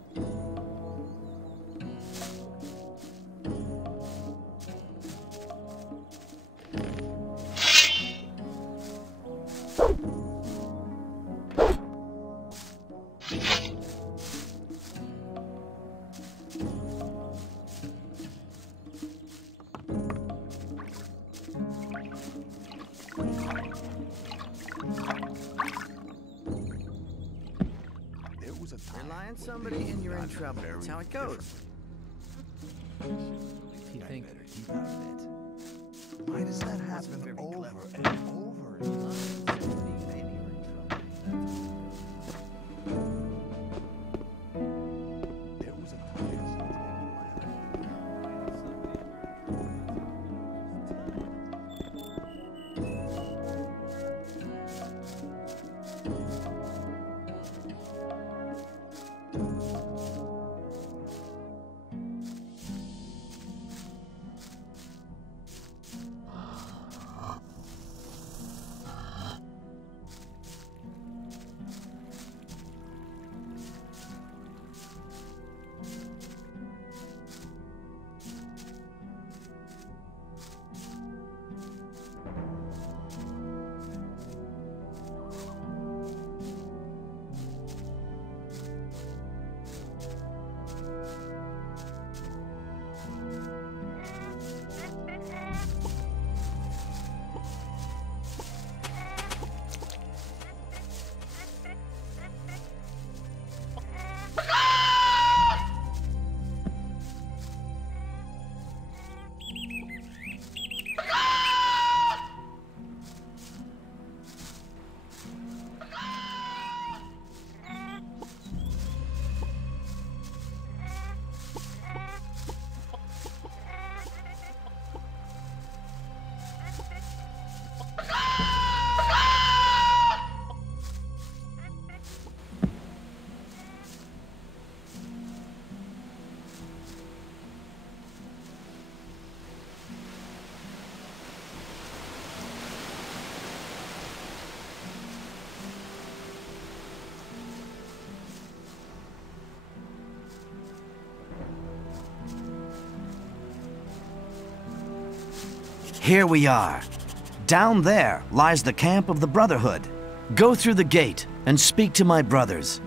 Rely on somebody and you're in trouble. That's how it goes. If you think. Keep out of it. Why does that happen over and over? There was a Here we are. Down there lies the camp of the Brotherhood. Go through the gate and speak to my brothers.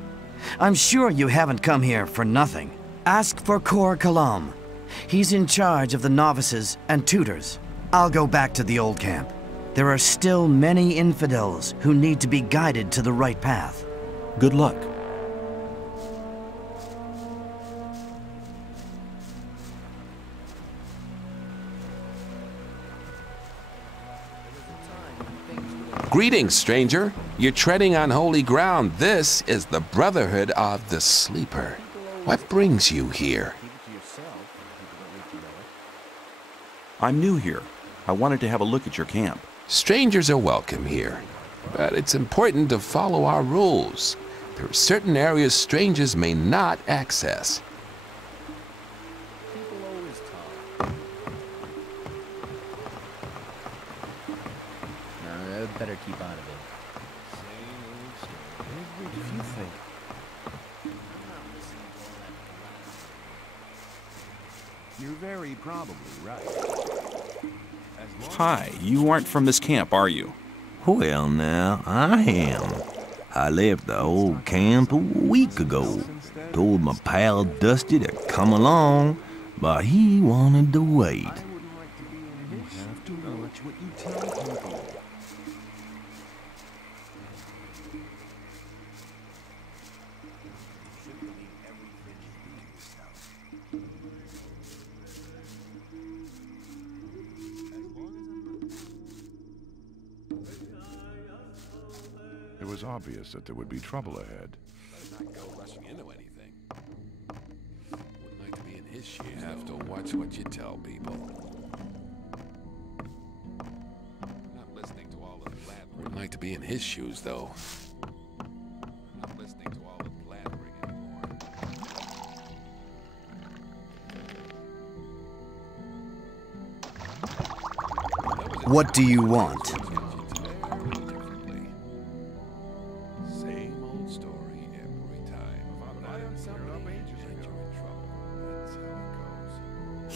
I'm sure you haven't come here for nothing. Ask for Kor Kalam. He's in charge of the novices and tutors. I'll go back to the old camp. There are still many infidels who need to be guided to the right path. Good luck. Greetings, stranger. You're treading on holy ground. This is the Brotherhood of the Sleeper. What brings you here? I'm new here. I wanted to have a look at your camp. Strangers are welcome here, but it's important to follow our rules. There are certain areas strangers may not access. Better keep out of it. If you think. You're very probably right. Hi, you aren't from this camp, are you? Well, now, I am. I left the old camp a week ago. Told my pal Dusty to come along, but he wanted to wait. You have to watch what you tell people. It was obvious that there would be trouble ahead. Better not go rushing into anything. Wouldn't like to be in his shoes. You have to watch what you tell people. Not listening to all the blathering. Wouldn't like to be in his shoes, though. Not listening to all the blathering anymore. What do you want?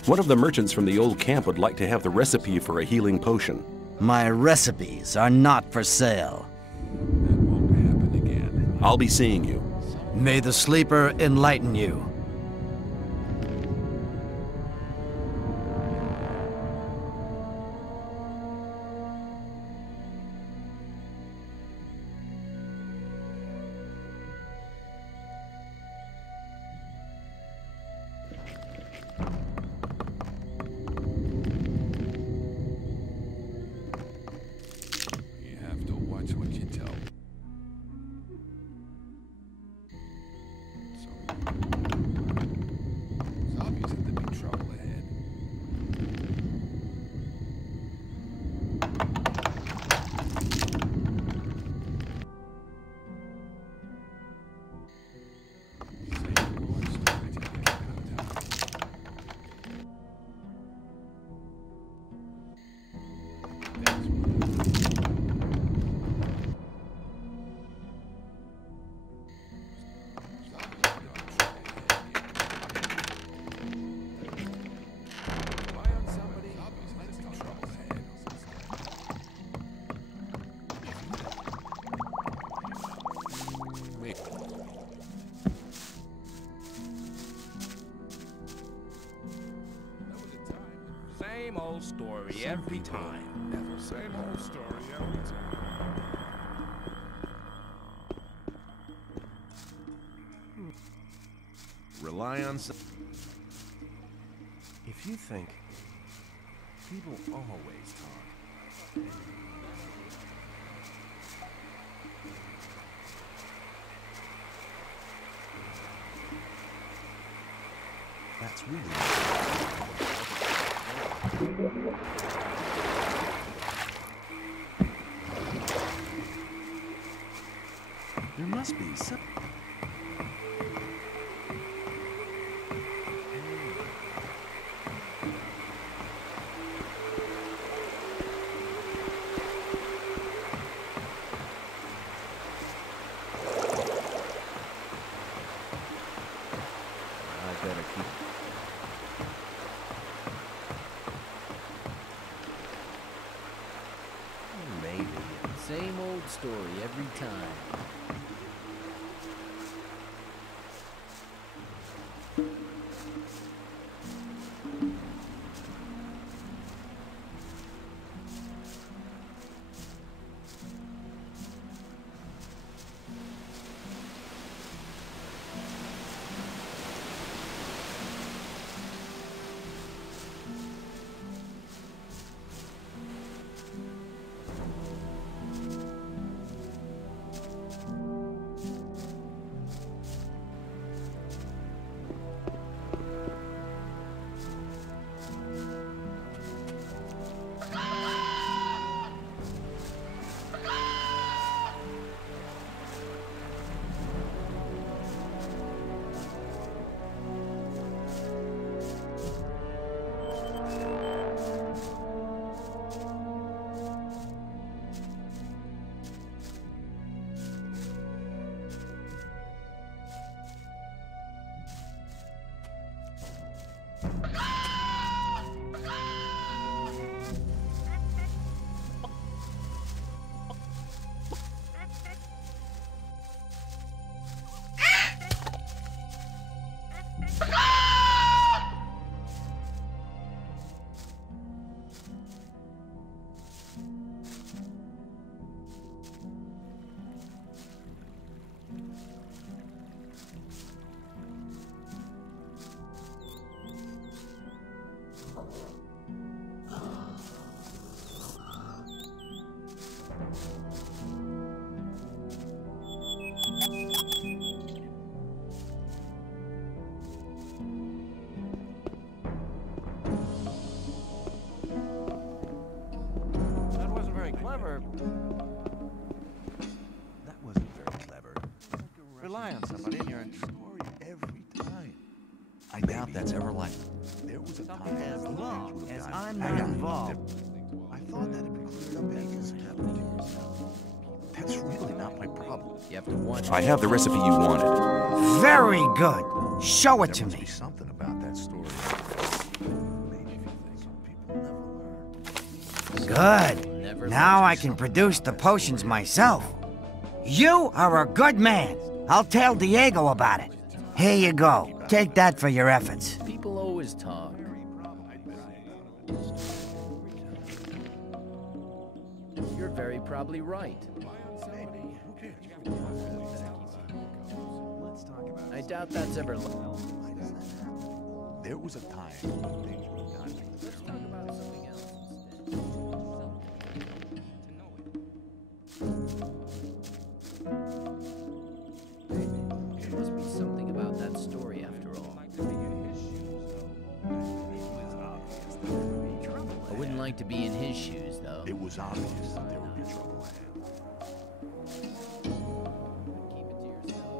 One of the merchants from the old camp would like to have the recipe for a healing potion. My recipes are not for sale. I'll be seeing you. May the Sleeper enlighten you. old story every time. Same old story every time. Rely on some... If you think... People always talk. That's there must be some... Same old story every time. That wasn't very clever. Rely on somebody and you're in story every time. I doubt that's ever like... There was a time... As long as I'm not involved. I thought that had been cleared up ages ago. That's really not my problem. You have to watch. I have the recipe you wanted. Very good. Show it to me. Something about that story. Good. Now I can produce the potions myself. You are a good man. I'll tell Diego about it. Here you go. Take that for your efforts. People always talk. You're very probably right. I doubt that's ever... There was a time when things would have gone like this. Let's talk about something else instead. There must be something about that story after all. I wouldn't like to be in his shoes, though. It was obvious that there would be trouble ahead.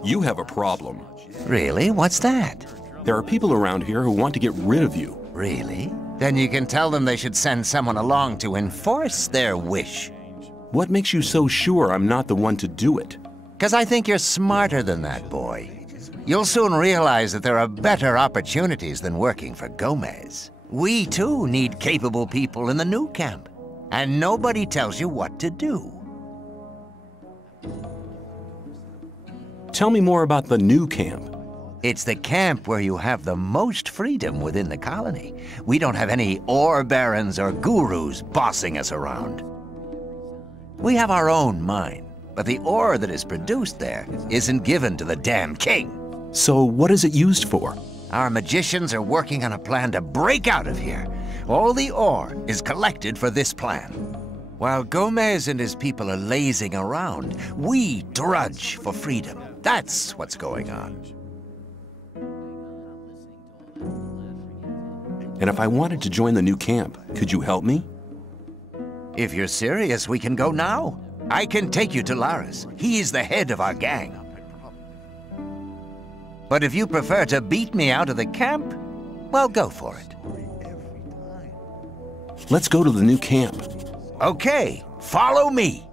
You have a problem. Really? What's that? There are people around here who want to get rid of you. Really? Then you can tell them they should send someone along to enforce their wish. What makes you so sure I'm not the one to do it? 'Cause I think you're smarter than that, boy. You'll soon realize that there are better opportunities than working for Gomez. We, too, need capable people in the new camp. And nobody tells you what to do. Tell me more about the new camp. It's the camp where you have the most freedom within the colony. We don't have any ore barons or gurus bossing us around. We have our own mine, but the ore that is produced there isn't given to the damn king. So what is it used for? Our magicians are working on a plan to break out of here. All the ore is collected for this plan. While Gomez and his people are lazing around, we drudge for freedom. That's what's going on. And if I wanted to join the new camp, could you help me? If you're serious, we can go now. I can take you to Laris. He is the head of our gang. But if you prefer to beat me out of the camp, well, go for it. Let's go to the new camp. Okay, follow me.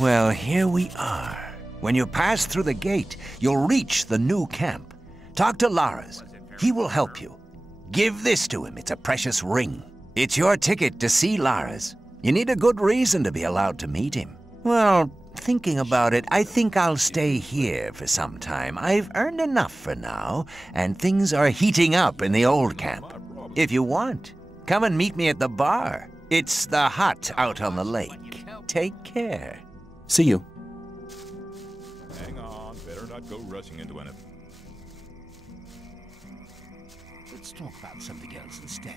Well, here we are. When you pass through the gate, you'll reach the new camp. Talk to Lars. He will help you. Give this to him. It's a precious ring. It's your ticket to see Lars. You need a good reason to be allowed to meet him. Well, thinking about it, I think I'll stay here for some time. I've earned enough for now, and things are heating up in the old camp. If you want, come and meet me at the bar. It's the hut out on the lake. Take care. See you. Hang on, better not go rushing into anything. Let's talk about something else instead.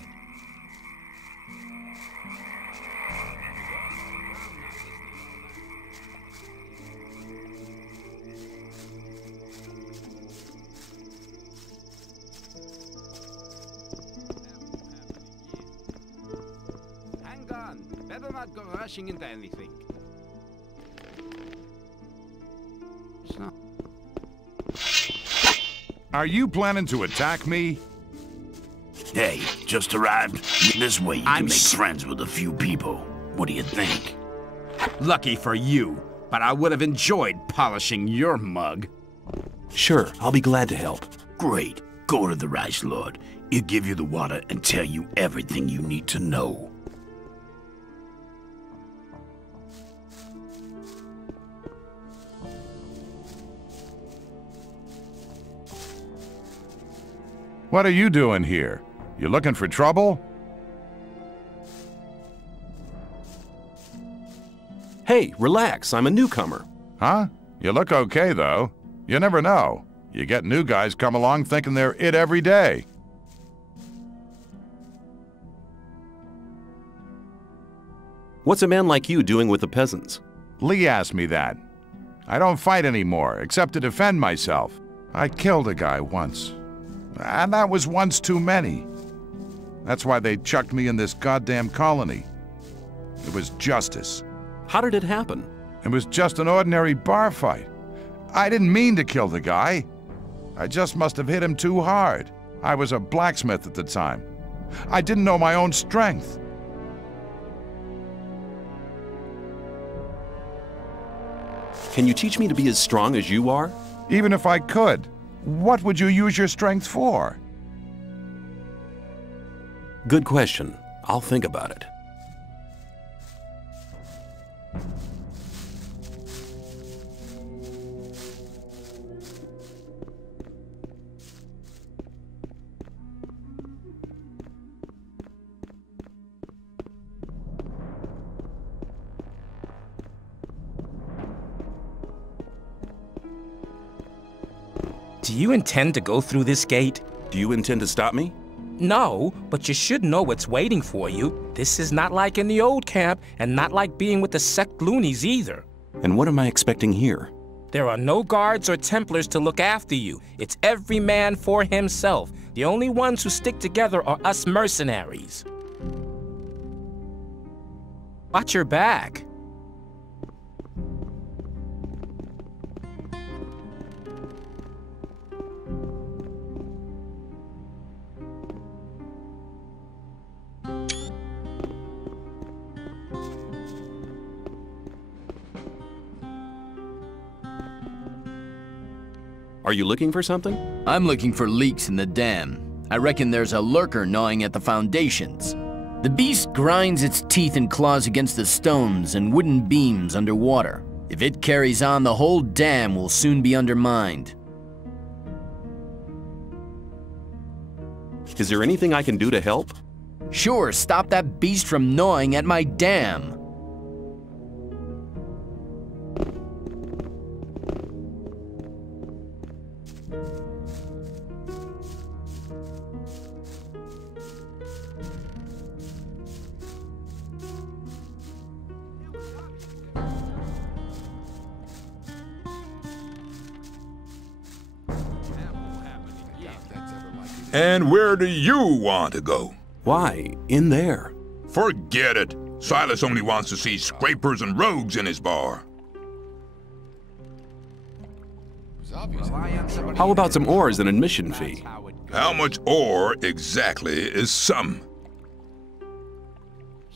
Hang on, better not go rushing into anything. Are you planning to attack me? Hey, just arrived. This way you can make friends with a few people. What do you think? Lucky for you, but I would have enjoyed polishing your mug. Sure, I'll be glad to help. Great. Go to the Rice Lord. He'll give you the water and tell you everything you need to know. What are you doing here? You looking for trouble? Hey, relax. I'm a newcomer. Huh? You look okay, though. You never know. You get new guys come along thinking they're it every day. What's a man like you doing with the peasants? Lee asked me that. I don't fight anymore, except to defend myself. I killed a guy once. And that was once too many. That's why they chucked me in this goddamn colony. It was justice. How did it happen? It was just an ordinary bar fight. I didn't mean to kill the guy. I just must have hit him too hard. I was a blacksmith at the time. I didn't know my own strength. Can you teach me to be as strong as you are? Even if I could, what would you use your strength for? Good question. I'll think about it. Do you intend to go through this gate? Do you intend to stop me? No, but you should know what's waiting for you. This is not like in the old camp, and not like being with the sect loonies either. And what am I expecting here? There are no guards or Templars to look after you. It's every man for himself. The only ones who stick together are us mercenaries. Watch your back. Are you looking for something? I'm looking for leaks in the dam. I reckon there's a lurker gnawing at the foundations. The beast grinds its teeth and claws against the stones and wooden beams underwater. If it carries on, the whole dam will soon be undermined. Is there anything I can do to help? Sure, stop that beast from gnawing at my dam. And where do you want to go? Why, in there. Forget it. Silas only wants to see scrapers and rogues in his bar. How about some ore as an admission fee? How much ore exactly is some?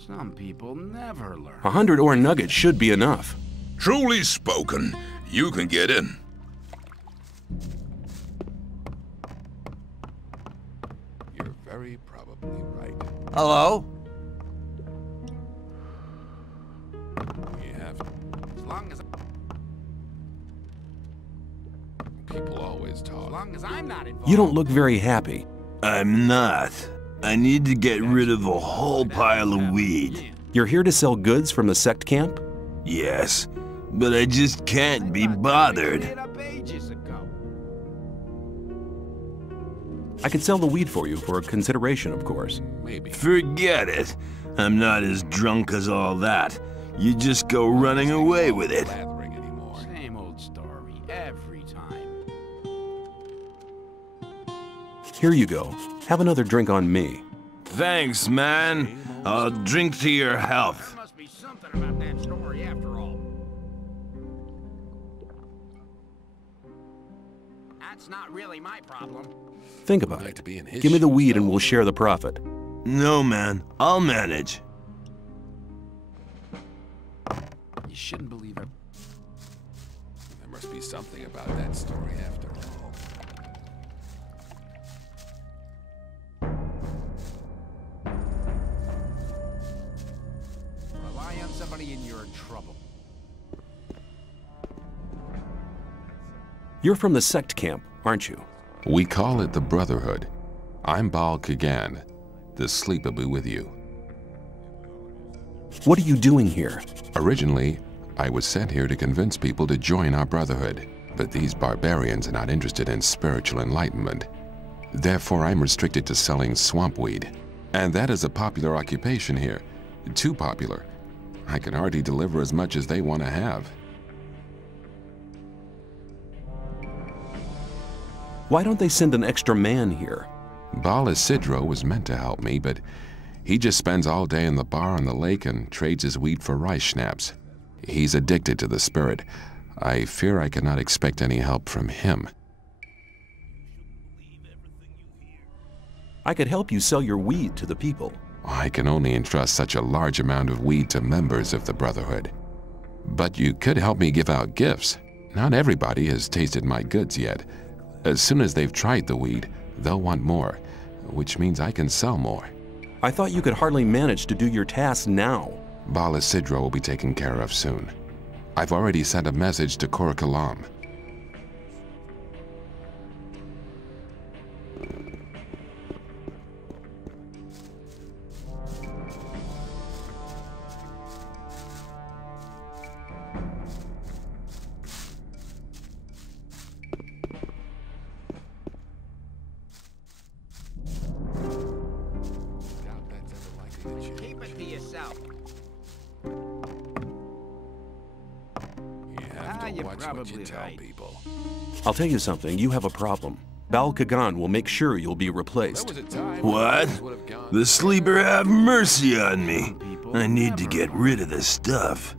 Some people never learn. 100 ore nuggets should be enough. Truly spoken. You can get in. You're very probably right. Hello? We have... As long as... People always talk. As long as I'm not involved. You don't look very happy. I'm not. I need to get rid of a whole pile of weed. You're here to sell goods from the sect camp? Yes, but I just can't be bothered. I could sell the weed for you for a consideration, of course. Maybe. Forget it. I'm not as drunk as all that. You just go running away with it. Same old story every time. Here you go. Have another drink on me. Thanks, man. I'll drink to your health. There must be something about that story after all. That's not really my problem. Think about it. Give me the weed and we'll share the profit. No, man. I'll manage. You shouldn't believe it. There must be something about that story after all. Rely on somebody and you're in trouble. You're from the sect camp, aren't you? We call it the Brotherhood. I'm Baal Kagan. The sleep will be with you. What are you doing here? Originally, I was sent here to convince people to join our Brotherhood, but these barbarians are not interested in spiritual enlightenment. Therefore, I'm restricted to selling swamp weed. And that is a popular occupation here. Too popular. I can hardly deliver as much as they want to have. Why don't they send an extra man here? Baal Isidro was meant to help me, but he just spends all day in the bar on the lake and trades his weed for rice schnapps. He's addicted to the spirit. I fear I cannot expect any help from him. I could help you sell your weed to the people. I can only entrust such a large amount of weed to members of the Brotherhood. But you could help me give out gifts. Not everybody has tasted my goods yet. As soon as they've tried the weed, they'll want more, which means I can sell more. I thought you could hardly manage to do your tasks now. Baal Isidro will be taken care of soon. I've already sent a message to Korakalam. Keep it to yourself. You're Watch what you tell people. I'll tell you something, you have a problem. Baal Kagan will make sure you'll be replaced. What? The sleeper have mercy on me. I need to get rid of this stuff.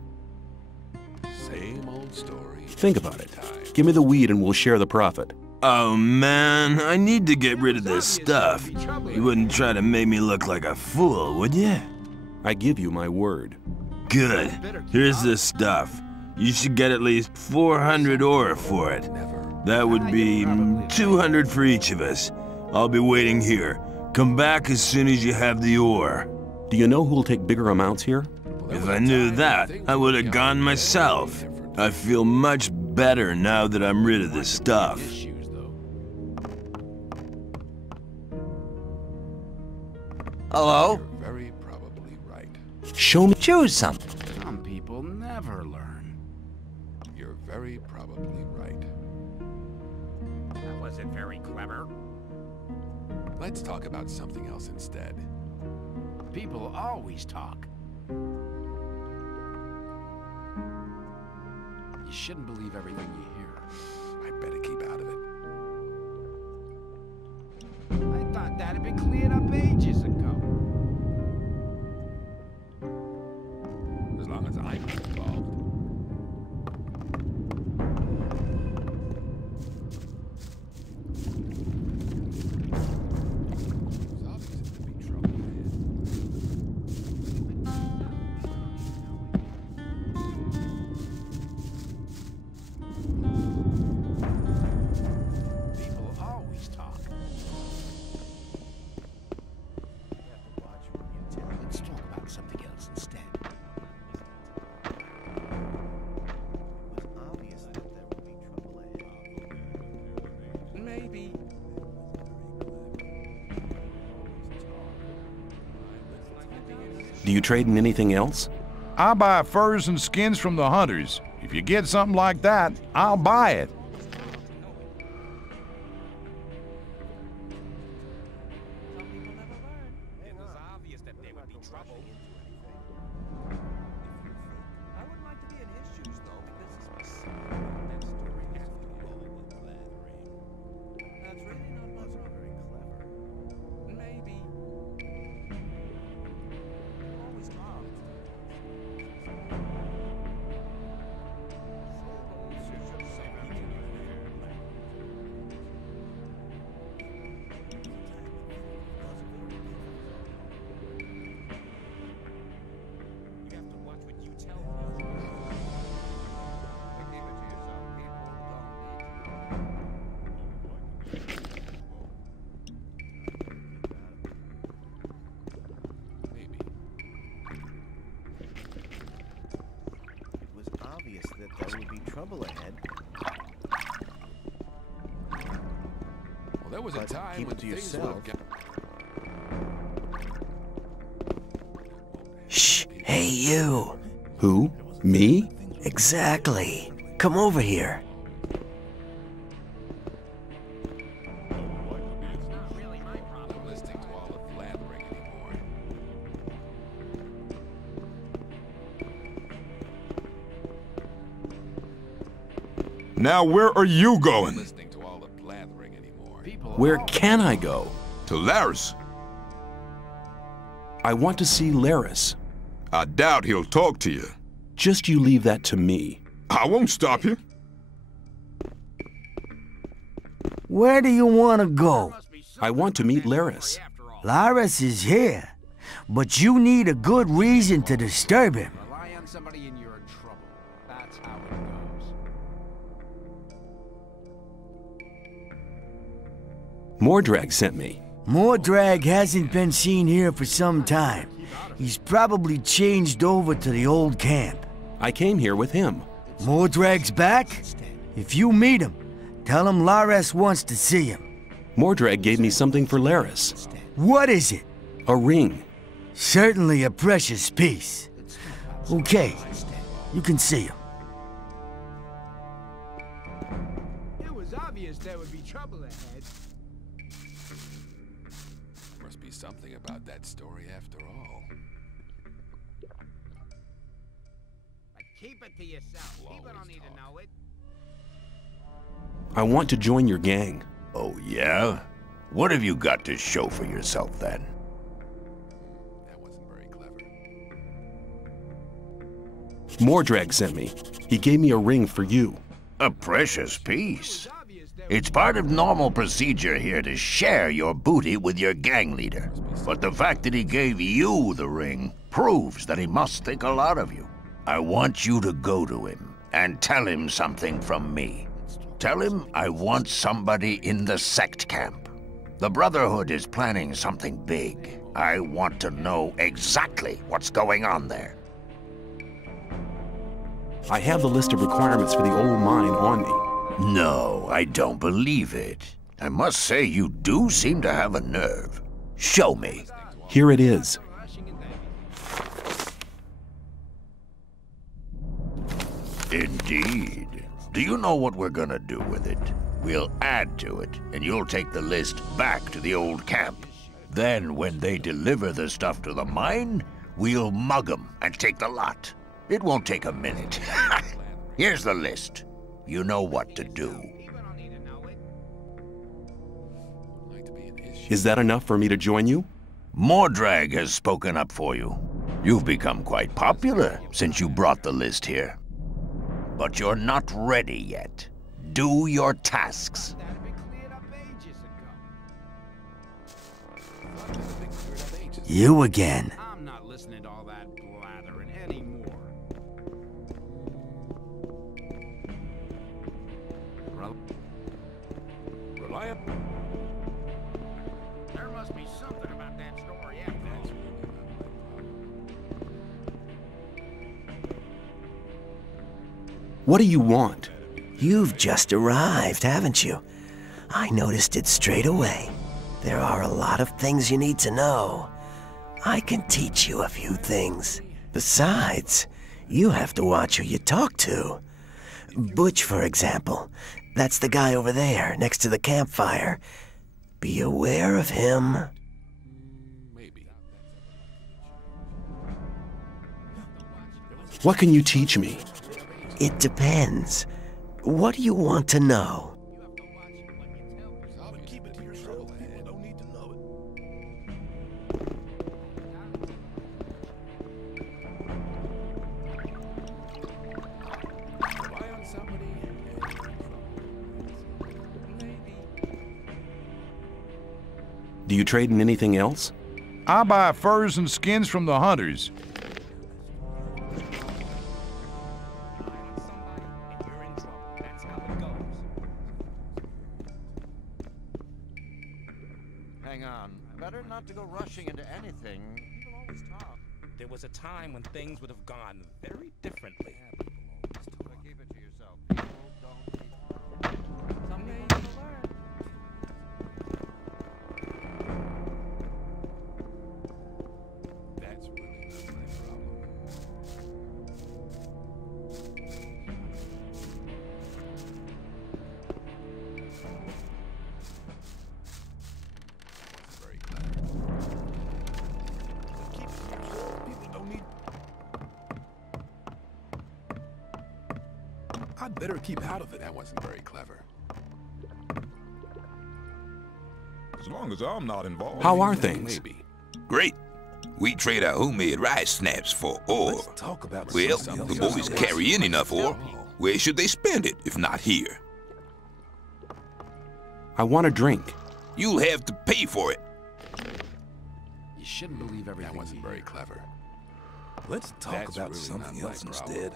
Same old story. Think about it. Give me the weed and we'll share the profit. Oh man, I need to get rid of this stuff. You wouldn't try to make me look like a fool, would you? I give you my word. Good. Here's this stuff. You should get at least 400 ore for it. That would be 200 for each of us. I'll be waiting here. Come back as soon as you have the ore. Do you know who'll take bigger amounts here? If I knew that, I would have gone myself. I feel much better now that I'm rid of this stuff. Hello? You're very probably right. Show me. Choose something. Some people never learn. You're very probably right. That wasn't very clever. Let's talk about something else instead. People always talk. You shouldn't believe everything you hear. I better keep out of it. I thought that had been cleared up ages ago. As long as I'm not involved. Do you trade in anything else? I buy furs and skins from the hunters. If you get something like that, I'll buy it. That there would be trouble ahead. Well, there was a time keep when it to things yourself. would have Shh! Hey, you! Who? Me? Exactly. Come over here. Now where are you going? Where can I go? To Laris. I want to see Laris. I doubt he'll talk to you. Just you leave that to me. I won't stop you. Where do you want to go? I want to meet Laris. Laris is here, but you need a good reason to disturb him. Rely on somebody and you're in trouble. That's how it goes. Mordrag sent me. Mordrag hasn't been seen here for some time. He's probably changed over to the old camp. I came here with him. Mordrag's back? If you meet him, tell him Laris wants to see him. Mordrag gave me something for Laris. What is it? A ring. Certainly a precious piece. Okay, you can see him. It was obvious there would be trouble ahead. Must be something about that story after all. But keep it to yourself. People don't need to know it. I want to join your gang. Oh, yeah? What have you got to show for yourself, then? That wasn't very clever. Mordrag sent me. He gave me a ring for you. A precious piece. It's part of normal procedure here to share your booty with your gang leader. But the fact that he gave you the ring proves that he must think a lot of you. I want you to go to him and tell him something from me. Tell him I want somebody in the sect camp. The Brotherhood is planning something big. I want to know exactly what's going on there. I have the list of requirements for the old mine on me. No, I don't believe it. I must say you do seem to have a nerve. Show me. Here it is. Indeed. Do you know what we're gonna do with it? We'll add to it, and you'll take the list back to the old camp. Then, when they deliver the stuff to the mine, we'll mug them and take the lot. It won't take a minute. Here's the list. You know what to do. Is that enough for me to join you? Mordrag has spoken up for you. You've become quite popular since you brought the list here. But you're not ready yet. Do your tasks. You again. I'm not listening to all that blathering anymore. Reliant. There must be something about that story after all. What do you want? You've just arrived, haven't you? I noticed it straight away. There are a lot of things you need to know. I can teach you a few things. Besides, you have to watch who you talk to. Butch, for example. That's the guy over there, next to the campfire. Be aware of him. What can you teach me? It depends. What do you want to know? Do you trade in anything else? I buy furs and skins from the hunters. Hang on. Better not to go rushing into anything. People always talk. There was a time when things would have gone very differently. Keep it to yourself. People don't. Someday you'll learn. That's really not my problem. Very clever. Keep it to yourself. People don't need. I'd better keep out of it. That wasn't very clever. As long as I'm not involved. How are things? Maybe. Great. We trade our homemade rice snaps for ore. Let's talk about Well, something the else. boys carry in enough ore. Where should they spend it if not here? I want a drink. You'll have to pay for it. You shouldn't believe everything. That wasn't very clever. Let's talk about something else instead.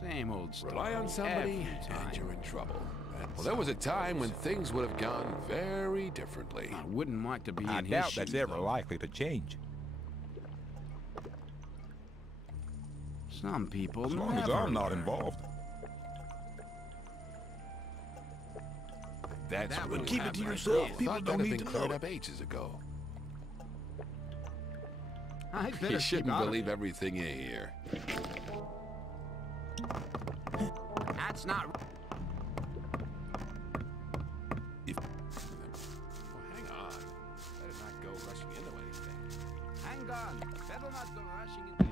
Same old story. Rely on somebody and you're in trouble. Well, there was a time when things would have gone very differently. I wouldn't like to be I in his doubt shoes, that's ever though. likely to change. Some people As long as never I'm not learn. involved. That's That really would keep it to happen. yourself. Yeah. People Thought don't that'd need been to cleared know up ages ago. I better You keep shouldn't out of believe it. everything you hear. That's not. Hang on. Better not go rushing into anything. Hang on. Better not go rushing into anything.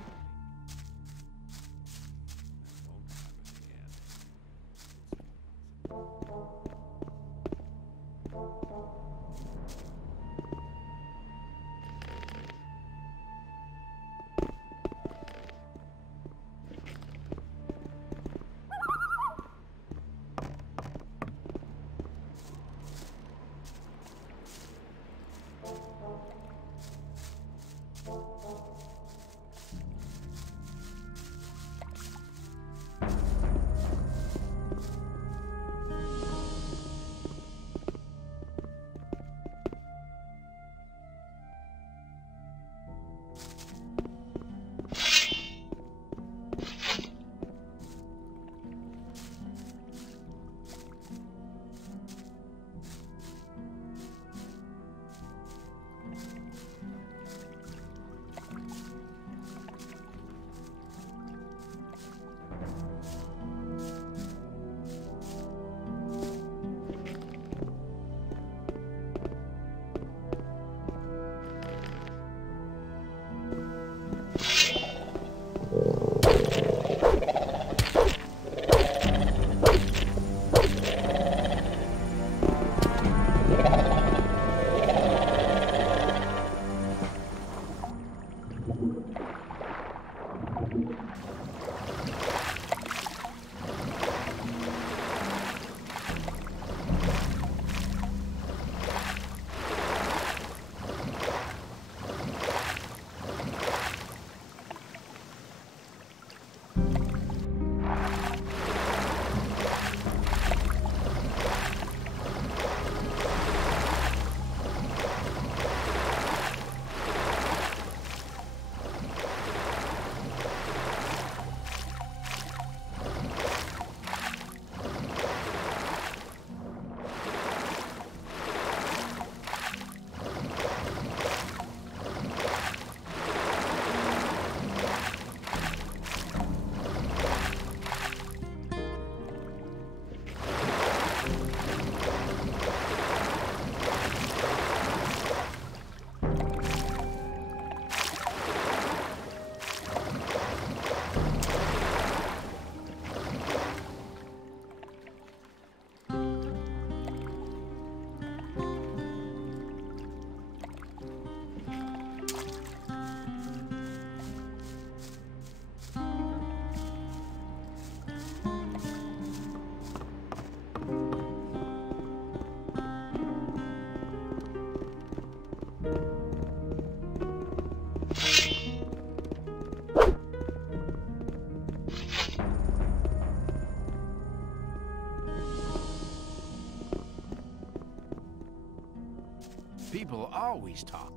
People always talk.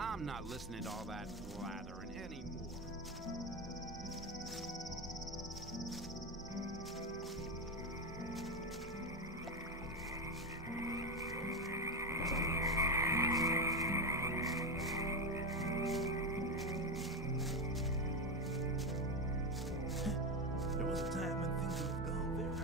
I'm not listening to all that blathering anymore. There was a time when things would have gone very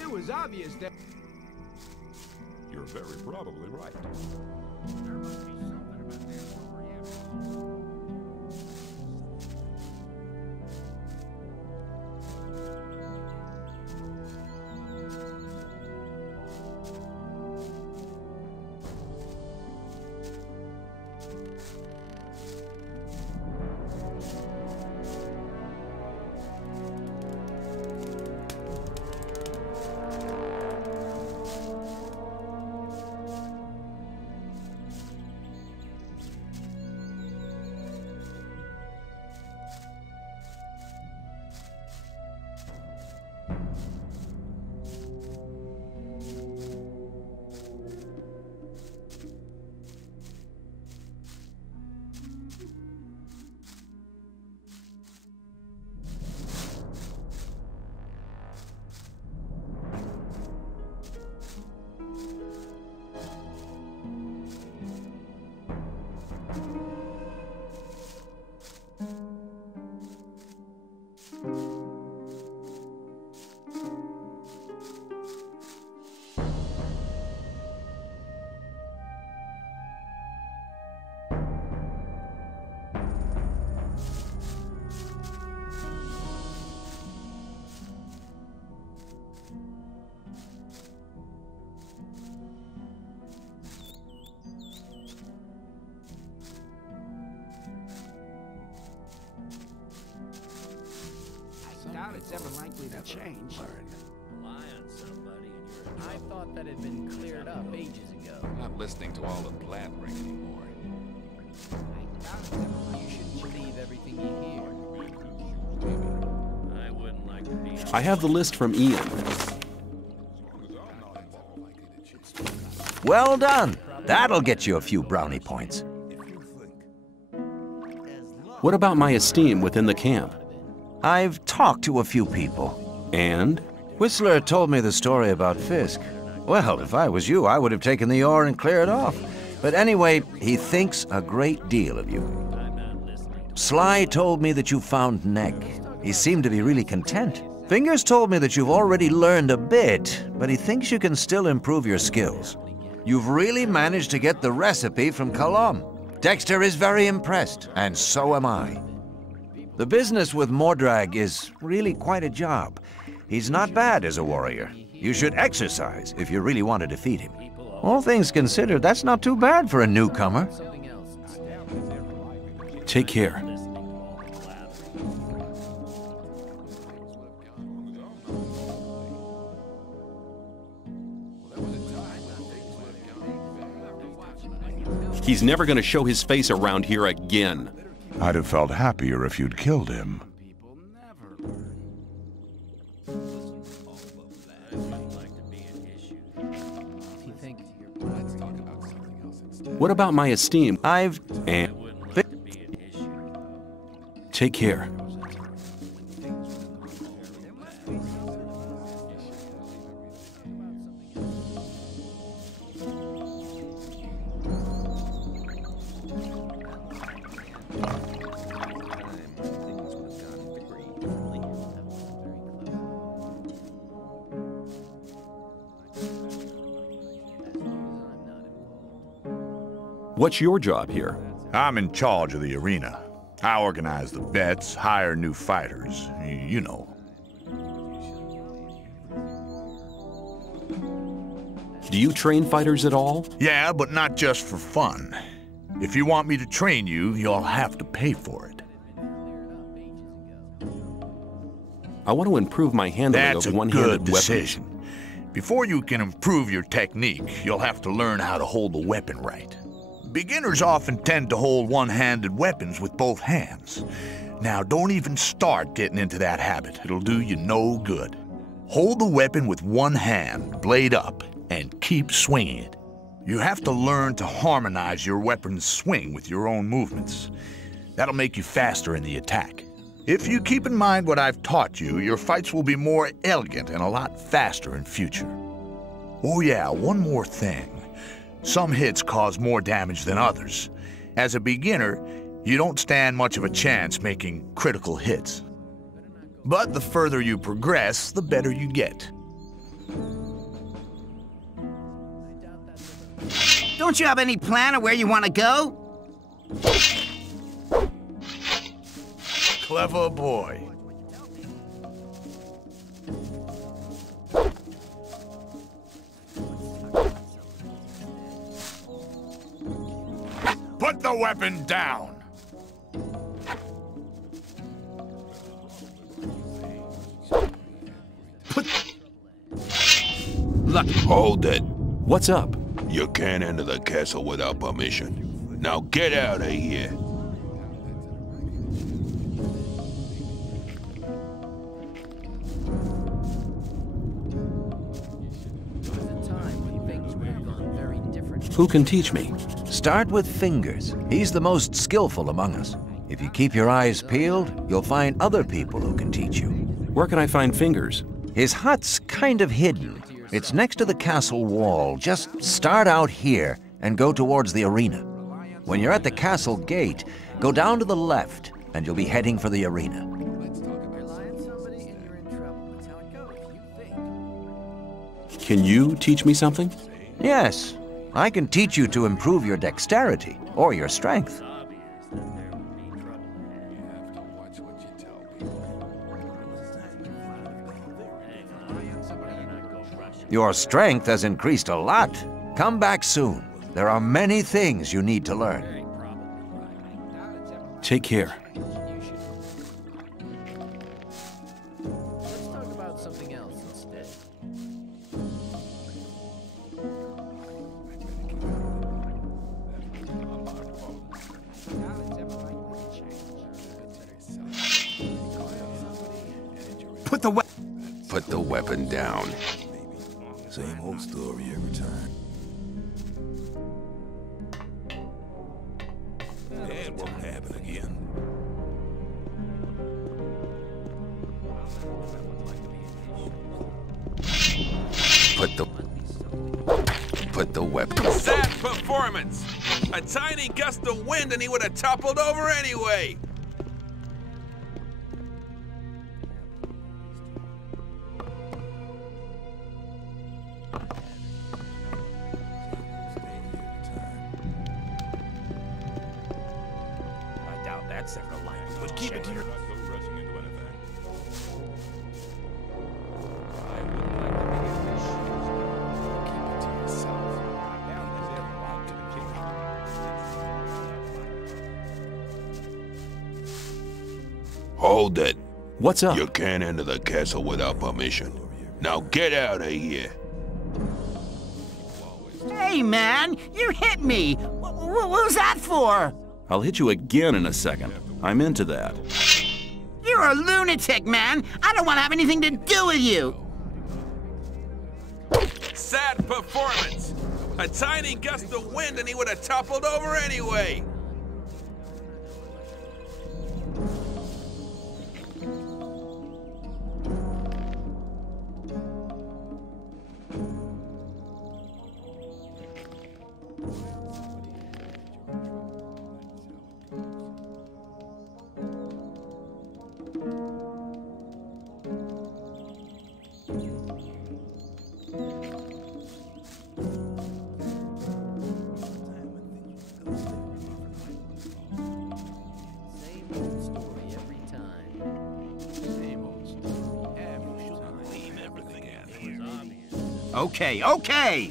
It was obvious that... You're very probably right. There must be something about this over here. Doubt it's ever likely to change. Rely on somebody and you're in trouble. I thought thought that had been cleared up ages ago. Not listening to all the blabbering anymore. You shouldn't believe everything you hear. I wouldn't like to be. I have the list from Ian. Well done. That'll get you a few brownie points. What about my esteem within the camp? I've talked to a few people. And? Whistler told me the story about Fisk. Well, if I was you, I would have taken the ore and cleared off. But anyway, he thinks a great deal of you. Sly told me that you found Neck. He seemed to be really content. Fingers told me that you've already learned a bit, but he thinks you can still improve your skills. You've really managed to get the recipe from Colum. Dexter is very impressed, and so am I. The business with Mordrag is really quite a job. He's not bad as a warrior. You should exercise if you really want to defeat him. All things considered, that's not too bad for a newcomer. Take care. He's never going to show his face around here again. I'd have felt happier if you'd killed him. What about my esteem? Take care. What's your job here? I'm in charge of the arena. I organize the bets, hire new fighters, you know. Do you train fighters at all? Yeah, but not just for fun. If you want me to train you, you'll have to pay for it. I want to improve my handling of one-handed weapons. That's a good decision. Before you can improve your technique, you'll have to learn how to hold the weapon right. Beginners often tend to hold one-handed weapons with both hands. Now, don't even start getting into that habit. It'll do you no good. Hold the weapon with one hand, blade up, and keep swinging it. You have to learn to harmonize your weapon's swing with your own movements. That'll make you faster in the attack. If you keep in mind what I've taught you, your fights will be more elegant and a lot faster in future. Oh yeah, one more thing. Some hits cause more damage than others. As a beginner, you don't stand much of a chance making critical hits. But the further you progress, the better you get. Don't you have any plan of where you want to go? Clever boy. Put the weapon down! Look. Hold it. What's up? You can't enter the castle without permission. Now get out of here. Who can teach me? Start with Fingers. He's the most skillful among us. If you keep your eyes peeled, you'll find other people who can teach you. Where can I find Fingers? His hut's kind of hidden. It's next to the castle wall. Just start out here and go towards the arena. When you're at the castle gate, go down to the left and you'll be heading for the arena. Can you teach me something? Yes. I can teach you to improve your dexterity or your strength. Your strength has increased a lot. Come back soon. There are many things you need to learn. Take care. Let's talk about something else instead. Put the weapon down. Same old story every time. It won't happen again. Put the weapon. Sad performance! A tiny gust of wind and he would have toppled over anyway! I doubt that's ever likely. But keep it to your... Hold it. What's up? You can't enter the castle without permission. Now get out of here. Hey, man, you hit me. What was that for? I'll hit you again in a second. I'm into that. You're a lunatic, man. I don't want to have anything to do with you. Sad performance! A tiny gust of wind and he would have toppled over anyway! Okay.